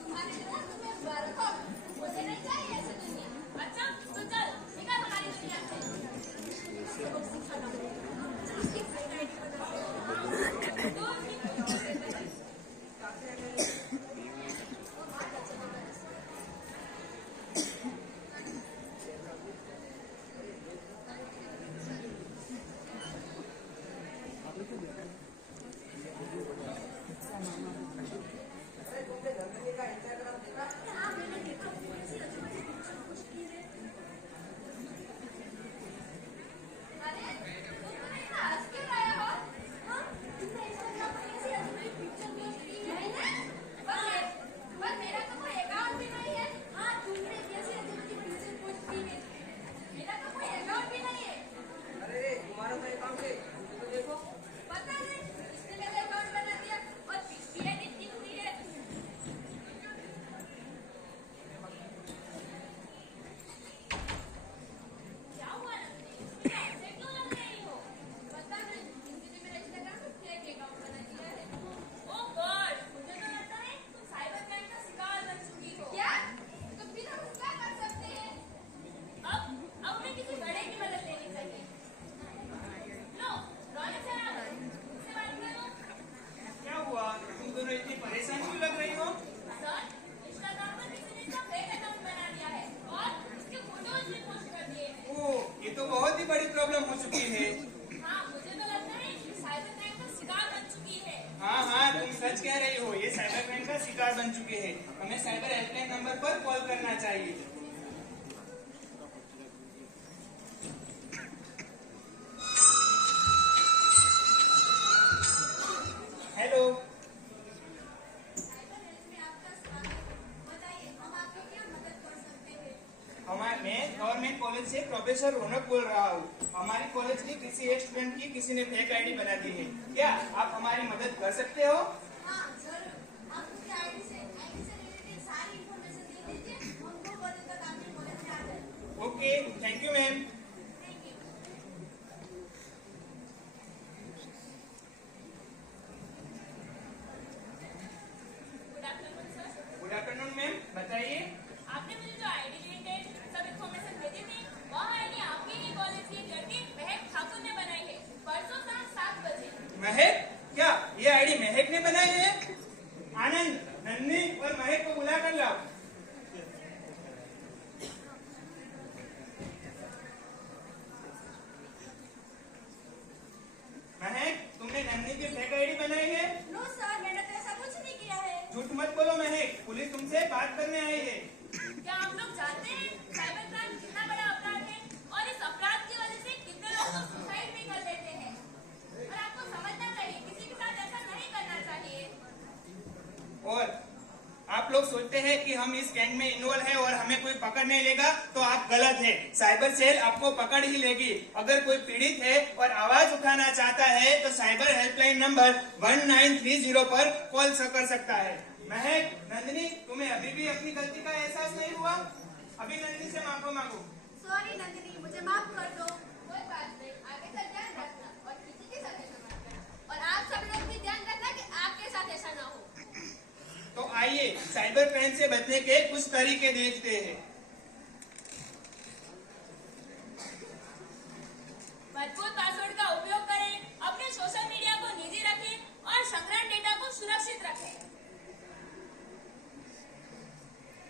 तुम्हारे लिए तुम्हें मुबारक हो. मुझे नहीं चाहिए ऐसी दुनिया. अच्छा तो चल निकल हमारी दुनिया से. सच कह रही हो, ये साइबर क्राइम का शिकार बन चुके हैं. हमें साइबर हेल्पलाइन नंबर पर कॉल करना चाहिए. कॉलेज से प्रोफेसर रौनक बोल रहा हूँ। हमारी कॉलेज की किसी एक स्टूडेंट की किसी ने फेक आईडी बना दी है। क्या आप हमारी मदद कर सकते हो? हाँ जरूर, आप उसकी आईडी से रिलेटेड सारी इंफॉर्मेशन दे दीजिए, हम 2 बजे तक आपके कॉलेज में आ जाएंगे। Okay, thank you ma'am. Good afternoon sir. Good afternoon ma'am, बताइए। आपने मुझे जो आईडी रिलेटेड सब इंफॉर्मेशन भेजी थी, वह आईडी आपके ही कॉलेज की एक लड़की महक ठाकुर ने बनाई है, परसों शाम 7 बजे। महक? क्या ये आईडी महक ने बनाई है? आनंद, नन्ही और महक को बुला कर लाओ। महक, तुमने नन्ही की फेक आईडी बनाई है? नो सर, मैंने तो ऐसा कुछ नहीं किया है। झूठ मत बोलो महक, पुलिस तुमसे बात करने आई है। क्या आप लोग जानते हैं साइबर क्राइम कितना बड़ा अपराध है और इस अपराध की वजह से कितने लोग तो सुसाइड भी कर लेते हैं? और आपको समझना चाहिए, किसी के साथ ऐसा नहीं करना चाहिए। और आप लोग सोचते हैं कि हम इस गैंग में इन्वॉल्व है और हमें कोई पकड़ नहीं लेगा, तो आप गलत है। साइबर सेल आपको पकड़ ही लेगी। अगर कोई पीड़ित है और आवाज उठाना चाहता है तो साइबर हेल्पलाइन नंबर 1930 पर कॉल कर सकता है। महक, नंदिनी, तुम्हें अभी भी अपनी गलती का एहसास नहीं हुआ? अभी नंदिनी से माफी मांगो। सॉरी नंदिनी, मुझे माफ कर दो। कोई बात नहीं, आगे से ध्यान रखना और किसी के साथ ऐसा मत करना। और आप सब लोग भी ध्यान रखना कि आपके साथ ऐसा ना हो। तो आइए साइबर क्राइम से बचने के कुछ तरीके देखते हैं। मजबूत पासवर्ड का उपयोग करें, अपने सोशल मीडिया को निजी रखें और संग्रहण डेटा को सुरक्षित रखें।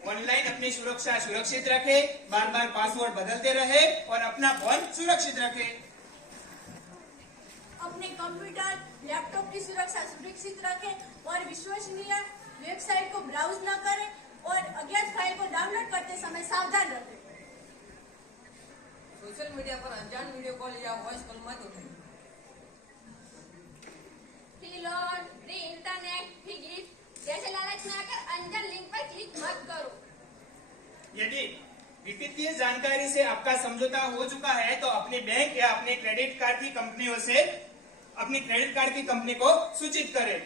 ऑनलाइन अपनी सुरक्षा सुरक्षित रखें, बार बार पासवर्ड बदलते रहे और अपना फोन सुरक्षित रखें। अपने कंप्यूटर, लैपटॉप की सुरक्षा सुरक्षित रखें और विश्वसनीय वेबसाइट को ब्राउज न करें और अज्ञात फाइल को डाउनलोड करते समय सावधान रहें। सोशल मीडिया पर अनजान वीडियो कॉल या वॉइस कॉल मत उठाएं। Free loan, free internet, free gift जैसे लालच में आकर अनजान लिंक पर क्लिक मत करो। यदि वित्तीय जानकारी से आपका समझौता हो चुका है तो अपने बैंक या अपने क्रेडिट कार्ड की कंपनियों से अपनी क्रेडिट कार्ड की कंपनी को सूचित करें।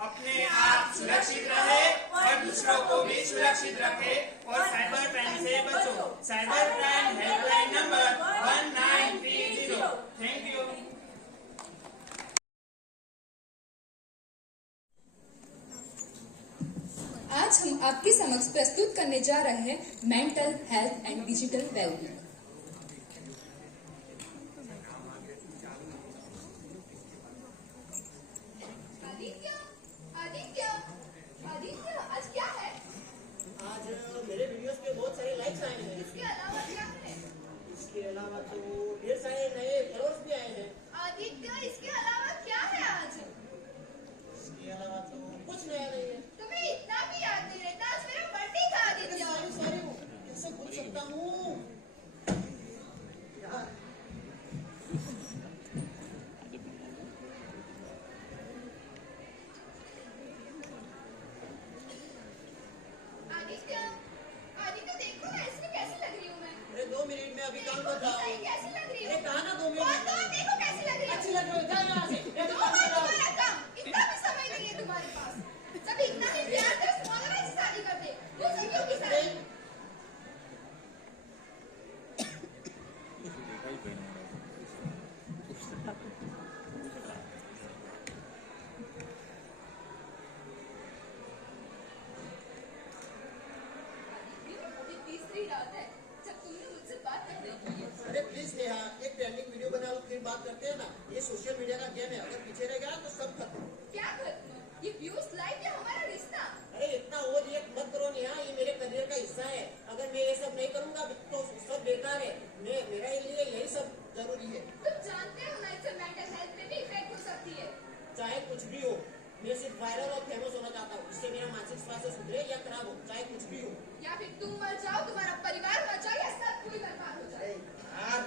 अपने आप सुरक्षित रहे और दूसरों को भी सुरक्षित रखे और साइबर क्राइम से बचो। Cyber crime helpline number 1930। Thank you. आज हम आपके समक्ष प्रस्तुत करने जा रहे हैं mental health and digital wellbeing. Aditya, आज क्या है? आज मेरे वीडियोस पे बहुत सारे लाइक्स आए हैं। इसके अलावा क्या है? इसके अलावा तो ढेर सारे नए फॉलोअर्स भी आए हैं। आदित्य, इसके अलावा क्या है आज? इसके अलावा तो कुछ नया नहीं है। तुम्हें इतना भी याद नहीं रहता, आज मेरा बर्थडे था आदित्य। सॉरी कैसे भूल सकता हूँ यार। आदित्य देखो ना, इसमें कैसी लग रही हूँ मैं? अरे 2 मिनट में अभी काम कर रहा हूँ। कैसी लग रही हूँ? अरे कहा ना 2 मिनट। देखो कैसी लग रही हूँ? अच्छी लग रही है, जा यहाँ से। मैं तो काम कर रहा हूँ। तुम्हारा काम, इतना भी समय नहीं है तुम्हारे पास। सभी इतना ही प्यार से तुम्हारा ऐसी शादी करते, मुझसे क्यों की शादी? तीसरी रात है जब तुमने मुझसे बात करने की है। अरे प्लीज नेहा, एक ट्रेंडिंग वीडियो बना लो फिर बात करते हैं ना। ये सोशल मीडिया का गेम है, अगर पीछे रह गया तो सब खत्म। क्या खत्म? ये व्यूज, लाइक या हमारा रिश्ता? अरे इतना ओवर रिएक्ट मत करो नेहा, ये मेरे करियर का हिस्सा है। अगर मैं ये सब नहीं करूंगा तो सब बेकार है। मेरा लिए यही सब जरूरी है। तुम जानते हो ना, इससे मेंटल हेल्थ पे भी इफेक्ट हो सकती है। चाहे कुछ भी हो, मैं सिर्फ वायरल और फेमस होना चाहता हूँ। इससे मेरा मानसिक स्वास्थ्य सुधरे या खराब हो, चाहे कुछ भी हो। या फिर तुम मर जाओ, तुम्हारा परिवार मर जाए या सब कोई बर्बाद हो जाए। यार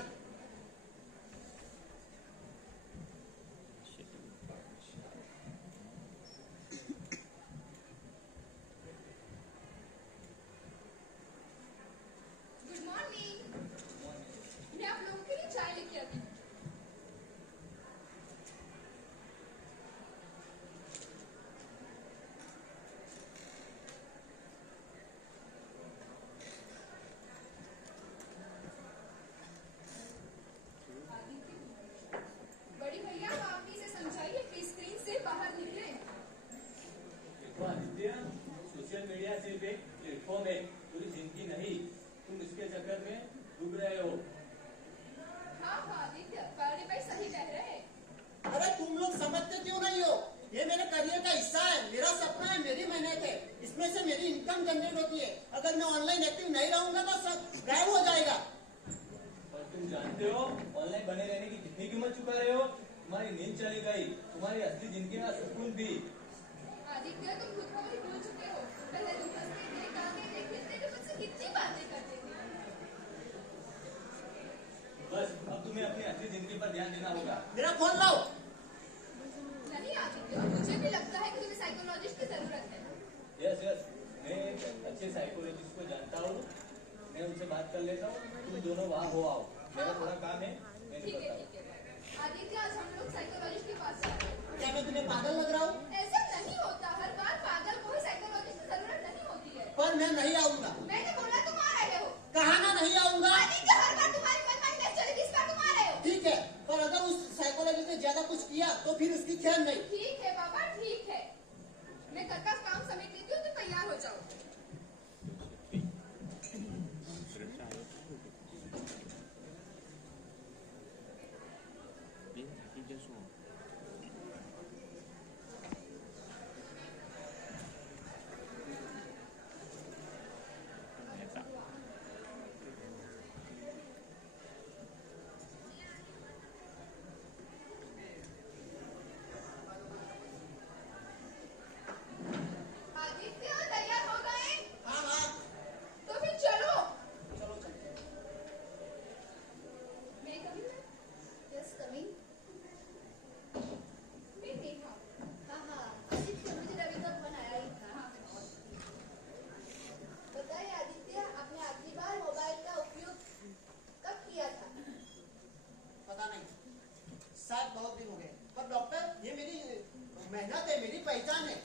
ये मेरे करियर का हिस्सा है, मेरा सपना है, मेरी मेहनत है, इसमें से मेरी इनकम जनरेट होती है। अगर मैं ऑनलाइन एक्टिव नहीं रहूंगा तो सब गायब हो जाएगा। पर तुम जानते हो ऑनलाइन बने रहने की कितनी कीमत चुका रहे हो? तुम्हारी नींद चली गई, तुम्हारी असली जिंदगी का सुकून भी। आदित्य, तुम खुद को भी भूल चुके हो। पहले तुम हंसते थे, गाते थे, खेलते थे, मुझसे कितनी बातें करते थे। बस अब तुम्हें अपनी असली जिंदगी पर ध्यान देना होगा। मेरा फोन लाओ। नहीं आदित्य, मुझे भी लगता है कि तुम्हें साइकोलॉजिस्ट की जरूरत है। यस यस, मैं एक अच्छे साइकोलॉजिस्ट को जानता हूँ, मैं उनसे बात कर लेता हूँ। तुम दोनों वहाँ हो आओ, मेरा थोड़ा काम है, मैं ठीक निकलता है, हूँ। ठीक है। आदित्य, आज हम लोग साइकोलॉजिस्ट के पास जा रहे हैं। क्या मैं तुम्हें पागल लग रहा हूँ? ऐसा नहीं होता, हर बार पागल को ही साइकोलॉजिस्ट की जरूरत नहीं होती है। पर मैं नहीं आऊंगा। मैंने बोला तुम आ रहे हो। कहा ना नहीं आऊंगा। आदित्य, हर बार तुम्हारी मनमानी नहीं चलेगी, इस बार तुम आ रहे हो। ठीक है, पर अगर उस साइकोलॉजिस्ट ने ज्यादा कुछ किया तो फिर उसकी खैर नहीं। ठीक है बाबा, ठीक है। मैं घर का काम समेट लेती हूँ, तुम तैयार हो जाओ। आदित्य, तैयार हो गए? हाँ हाँ, तो फिर चलो। चलो चलते हैं। मैं कभी यस कमिंग। मैं नेहा। हाँ हाँ, आदित्य, मुझे रवि का फोन आया ही था। बताइए आदित्य, आपने आखिरी बार मोबाइल का उपयोग कब किया था? पता नहीं, शायद बहुत दिन हो गए। पर डॉक्टर, ये मेरी मेहनत है, मेरी पहचान है।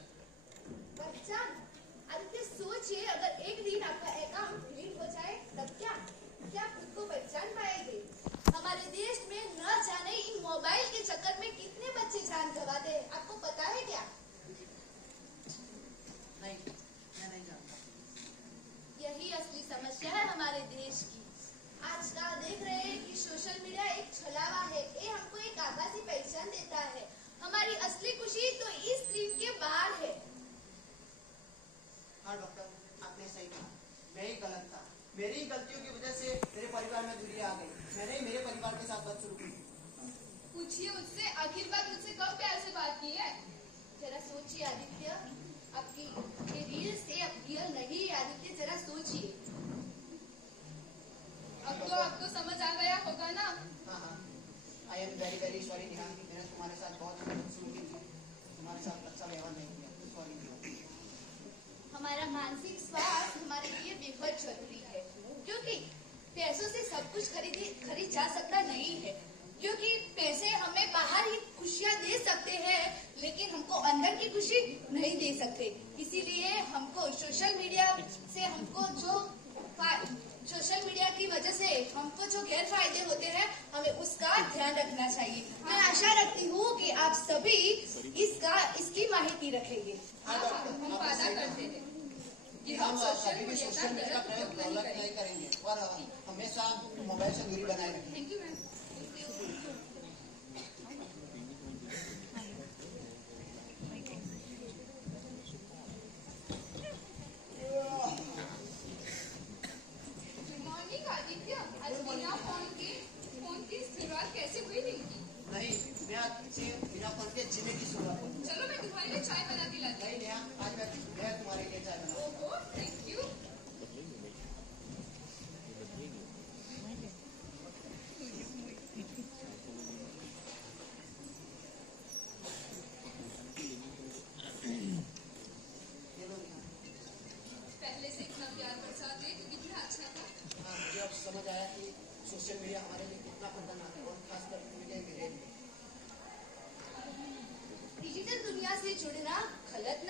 पहचान? आदित्य सोचिए, अगर एक दिन आपका अकाउंट डिलीट हो जाए तब क्या क्या खुद को पहचान पाएंगे? हमारे देश में न जाने इन मोबाइल के चक्कर में कितने बच्चे जान गंवाते हैं, आपको पता है क्या? नहीं, मैं नहीं जानता। यही असली समस्या है हमारे देश की। आजकल देख रहे हैं कि सोशल मीडिया एक छलावा है, ये हमको एक आभासी पहचान देता है। हमारी असली खुशी तो इस स्क्रीन के बाहर है। हाँ डॉक्टर, आपने सही कहा, मैं ही गलत था। मेरी ही गलतियों की वजह से मेरे परिवार में दूरी आ गई। मैंने ही मेरे परिवार के साथ बात शुरू की। पूछिए उससे, आखिर बार मुझसे कब प्यार से बात की है? जरा सोचिए आदित्य, आपकी ये रील से अब रियल नहीं है। आदित्य जरा सोचिए। अब तो आपको समझ आ गया होगा ना? हाँ हाँ, I am very very sorry Neha, मैंने तुम्हारे साथ बहुत बदसलूकी की, तुम्हारे साथ अच्छा व्यवहार नहीं किया। सॉरी नेहा। हमारा मानसिक स्वास्थ्य हमारे लिए बेहद जरूरी है, क्योंकि पैसों से सब कुछ खरीद जा सकता नहीं है। क्योंकि पैसे हमें बाहर ही खुशियाँ दे सकते हैं, लेकिन हमको अंदर की खुशी नहीं दे सकते। इसीलिए हमको सोशल मीडिया की वजह से हमको जो गैर फायदे होते हैं, हमें उसका ध्यान रखना चाहिए। मैं आशा रखती हूँ कि आप सभी इसकी माहिती रखेंगे। हम वादा करते हैं कि हम सोशल कभी भी मीडिया सोशल मीडिया का प्रयोग गलत गलत नहीं करेंगे और हमेशा मोबाइल से दूरी बनाए रखेंगे। Thank you ma'am. Good morning Aditya, आज बिना फोन की शुरुआत कैसे हुई दिन की? नहीं, मैं आज से बिना फोन के जीने की शुरुआत करूँ। चलो मैं तुम्हारे लिए चाय बना के लाती हूँ। नहीं नेहा, आज मैं तुम्हारे लिए चाय बनाऊंगा। ओहो, थैंक यू। ये लो नेहा। पहले से इतना प्यार बरसाते तो कितना अच्छा था। हाँ, मुझे अब समझ आया कि सोशल मीडिया हमारे लिए कितना खतरनाक है और खासकर मेरे लिए। डिजिटल दुनिया से जुड़ना गलत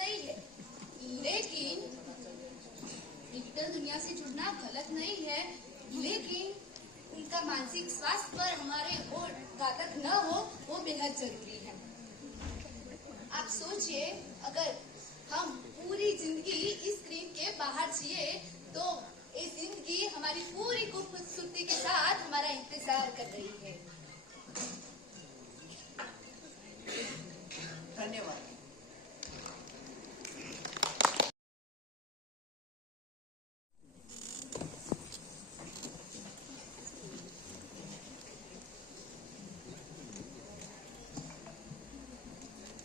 नहीं है, लेकिन उनका मानसिक स्वास्थ्य पर हमारे ओर घातक न हो, वो बेहद जरूरी है। आप सोचिए, अगर हम पूरी जिंदगी इस स्क्रीन के बाहर जिए तो ये जिंदगी हमारी पूरी खूबसूरती के साथ हमारा इंतजार कर रही है। धन्यवाद।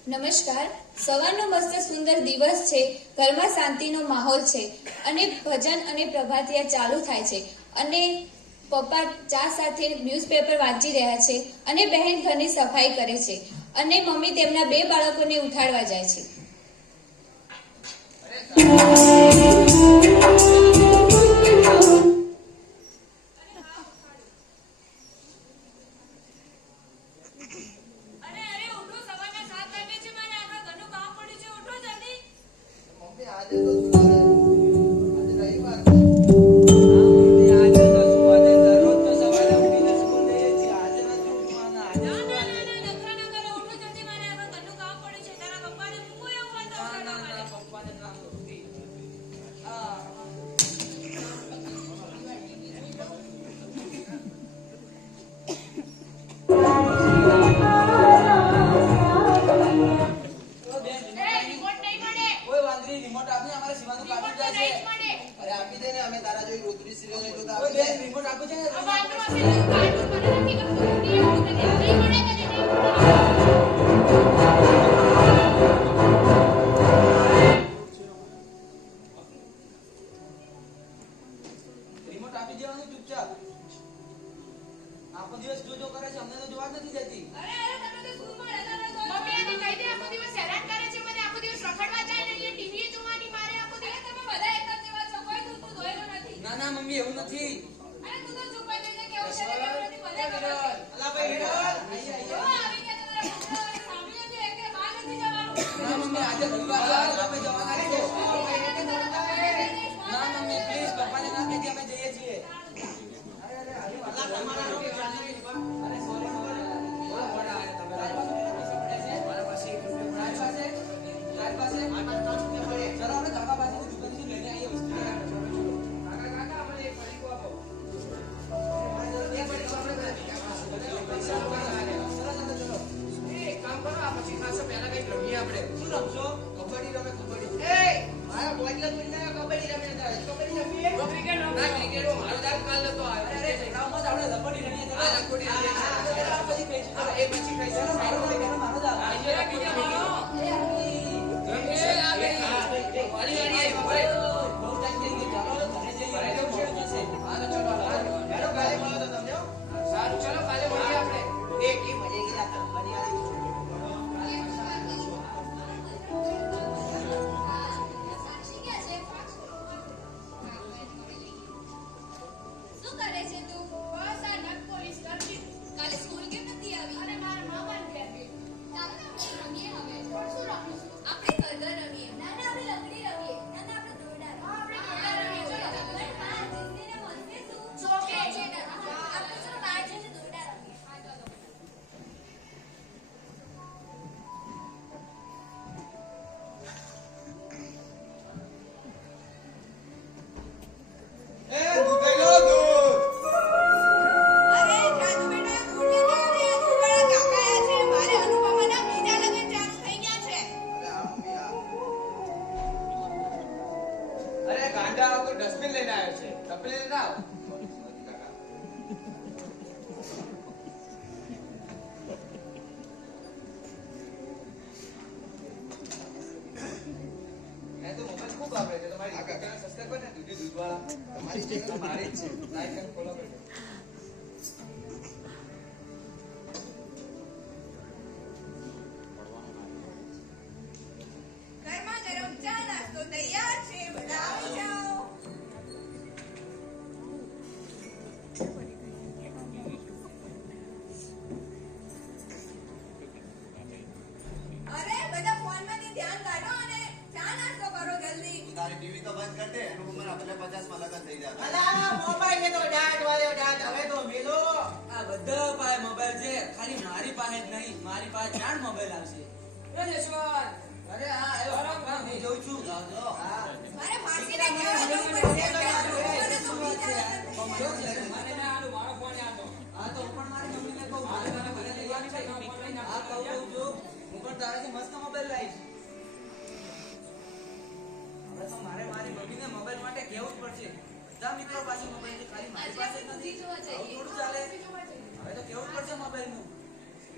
નમસ્કાર. સવારનો મસ્ત સુંદર દિવસ છે, ઘરમાં શાંતિનો માહોલ છે અને ભજન અને પ્રભાતિયા ચાલુ થાય છે અને પપ્પા ચા સાથે ન્યૂઝપેપર વાંચી રહ્યા છે અને બહેન ઘરની સફાઈ કરે છે અને મમ્મી તેમના 2 બાળકોને ઉઠાડવા જાય છે.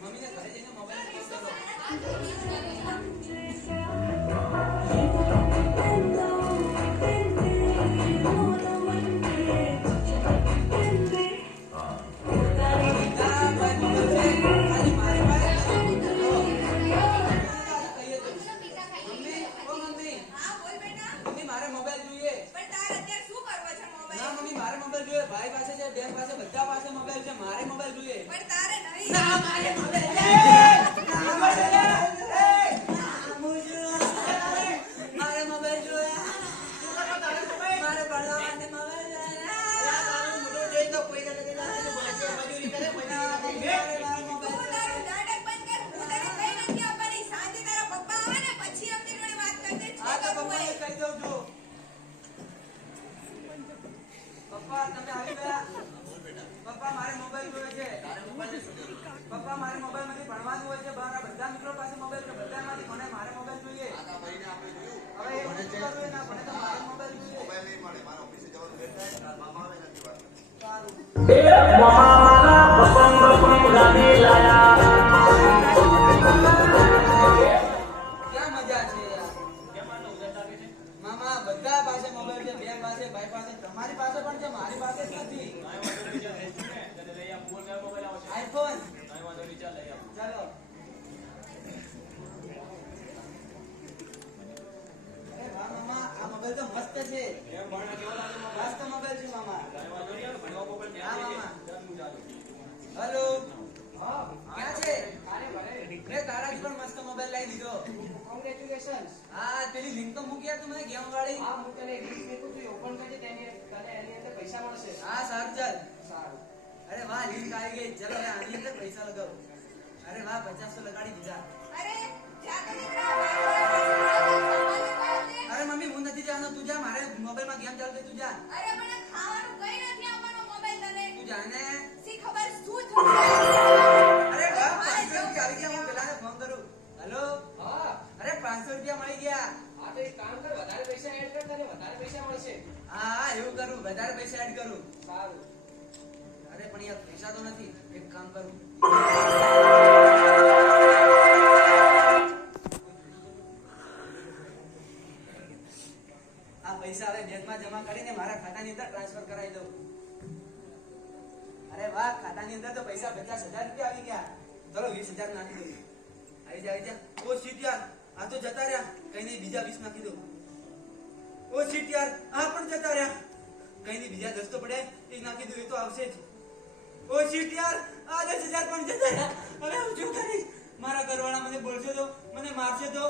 મમ્મીને ઘરે જઈને મોબાઈલ મારે મોબાઈલ જોઈએ. પણ તારે અત્યારે શું કરવો છે મોબાઈલ? ના મમ્મી મારે મોબાઈલ જોઈએ. ભાઈ પાસે છે, બેન પાસે, બધા પાસે મોબાઈલ છે. મારે મોબાઈલ જોઈએ. પણ તારે નહીં. ના મારે મોબાઈલ છે. મારે મોબાઈલ જોઈએ. મારે ભણવા માટે મોબાઈલ જોઈએ. તું તારું નાટક બંધ કર. હું તને કઈ નથી આપવાની. સાંજે તારા પપ્પા આવે ને પછી અમની જોડે વાત કરજે. હા તો પપ્પાને કહી દઉં છું. પપ્પા તમે આવી ગયા? પપ્પા મારે મોબાઈલ જોઈએ છે. પપ્પા મારે મોબાઈલ માંથી ભણવાનું હોય છે. મારા બધા મિત્રો પાસે મોબાઈલ છે. બધામાંથી મને મારે મોબાઈલ જોઈએ. હવે એ શું કરવું એના ભણે તો મારે મોબાઈલ જોઈએ. ક્યાં મજા છે યાર? મામા બધા પાસે મોબાઈલ છે. બેન પાસે, ભાઈ પાસે, તમારી પાસે પણ છે. મારી પાસે જ નથી. આઈફોન ચાલો. અરે વાહ મામા, આ મોબાઈલ તો મસ્ત છે. મસ્ત મોબાઈલ છે મામા. હા મામા. હેલો. ક્યાં છે? મેં તારાથી પણ મસ્ત મોબાઈલ લઈ લીધો. કોંગ્રેચ્યુલેશન્સ. હા પેલી લિંક તો મૂકી યાર તું મને ગેમ વાળી. હા હું તને લિંક મેકું તું ઓપન કરજે તને એની અંદર પૈસા મળશે. હા સારું ચાલ. સારું. અરે વાહ લિંક આવી ગઈ. ચલો હવે આની અંદર પૈસા લગાવો. અરે વાહ 50 તો લગાડી દીધા. અરે જા તો દીકરા. અરે મમ્મી હું નથી જાણતો. તું જા. મારે મોબાઈલમાં ગેમ ચાલતી. તું જા. અરે મને ખાવાનું કઈ નથી આપવાનો મોબાઈલ તને. તું જાને. સી ખબર શું થશે? અરે વાહ 500 રૂપિયા આવી ગયા. હું પેલાને ફોન કરું. હેલો. હા. અરે 500 રૂપિયા મળી ગયા. હા તો એક કામ કર વધારે પૈસા એડ કર તને વધારે પૈસા મળશે. હા હા એવું કરું. વધારે પૈસા એડ કરું. સારું. અરે પણ યાર પૈસા તો નથી. એક કામ કરું. આ પૈસા હવે બેંકમાં જમા કરીને મારા ખાતાની અંદર ટ્રાન્સફર કરાવી દઉં. અરે વાહ ખાતાની અંદર તો પૈસા 50,000 રૂપિયા આવી ગયા. ચલો 20,000 નાખી દઉં. આવી જા. ઓ શીટ યાર આ તો જતા રહ્યા. કઈ નહીં બીજા 20 નાખી દઉં. ઓ શીટ યાર આ પણ જતા રહ્યા. કઈ નહીં બીજા 10 તો પડે એ નાખી દઉં. એ તો આવશે જ. ઓ શીટ યાર આ 10,000 પણ જતા રહ્યા. હવે હું શું કરીશ? મારા ઘરવાળા મને બોલશે તો, મને મારશે તો.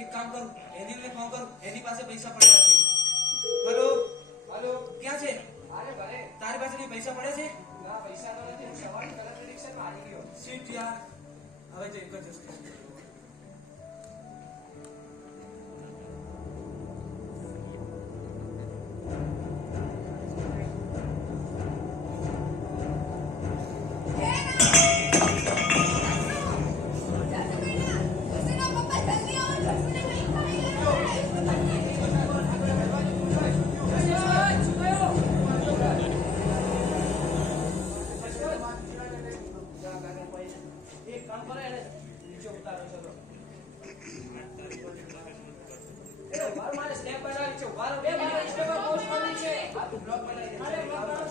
એક કામ કરું એની ફોન કરું. એની પાસે પૈસા પડ્યા છે. હેલો. હેલો. ક્યાં છે? અરે ભલે. તારી પાસે કઈ પૈસા પડ્યા છે? ના પૈસા તો નથી. હું સવારની કલર રિક્ષામાં આવી ગયો. શીટ યાર હવે તો એક જ રસ્તો છે. એક કામ કરે એને નીચે ઉતારો ચલો. મારે સ્ટેપ બનાવી છે. બે મારા સ્ટેપ પોસ્ટ કરવી છે. આ તું બ્લોગ બનાવી દે.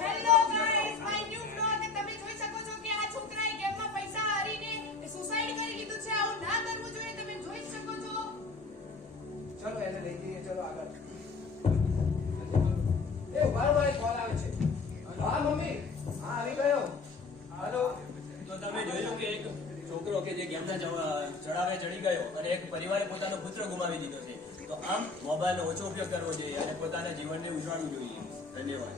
Hello guys, my new blog. તમે જોઈ શકો છો કે આ છોકરાએ ગેમમાં પૈસા હારીને સુસાઇડ કરી લીધું છે. આવું ના કરવું જોઈએ. તમે જોઈ શકો છો. ચલો એને લઈ જઈએ. ચલો આગળ. એ મારો કોલ આવે છે. હા મમ્મી. હા આવી ગયો. હાલો. તો તમે જોયું કે એક છોકરો કે જે ગેમના ચડાવે ચડી ગયો અને એક પરિવારે પોતાનો પુત્ર ગુમાવી દીધો છે. તો આમ મોબાઈલનો ઓછો ઉપયોગ કરવો જોઈએ અને પોતાના જીવનને ઉજવાડવું જોઈએ. ધન્યવાદ.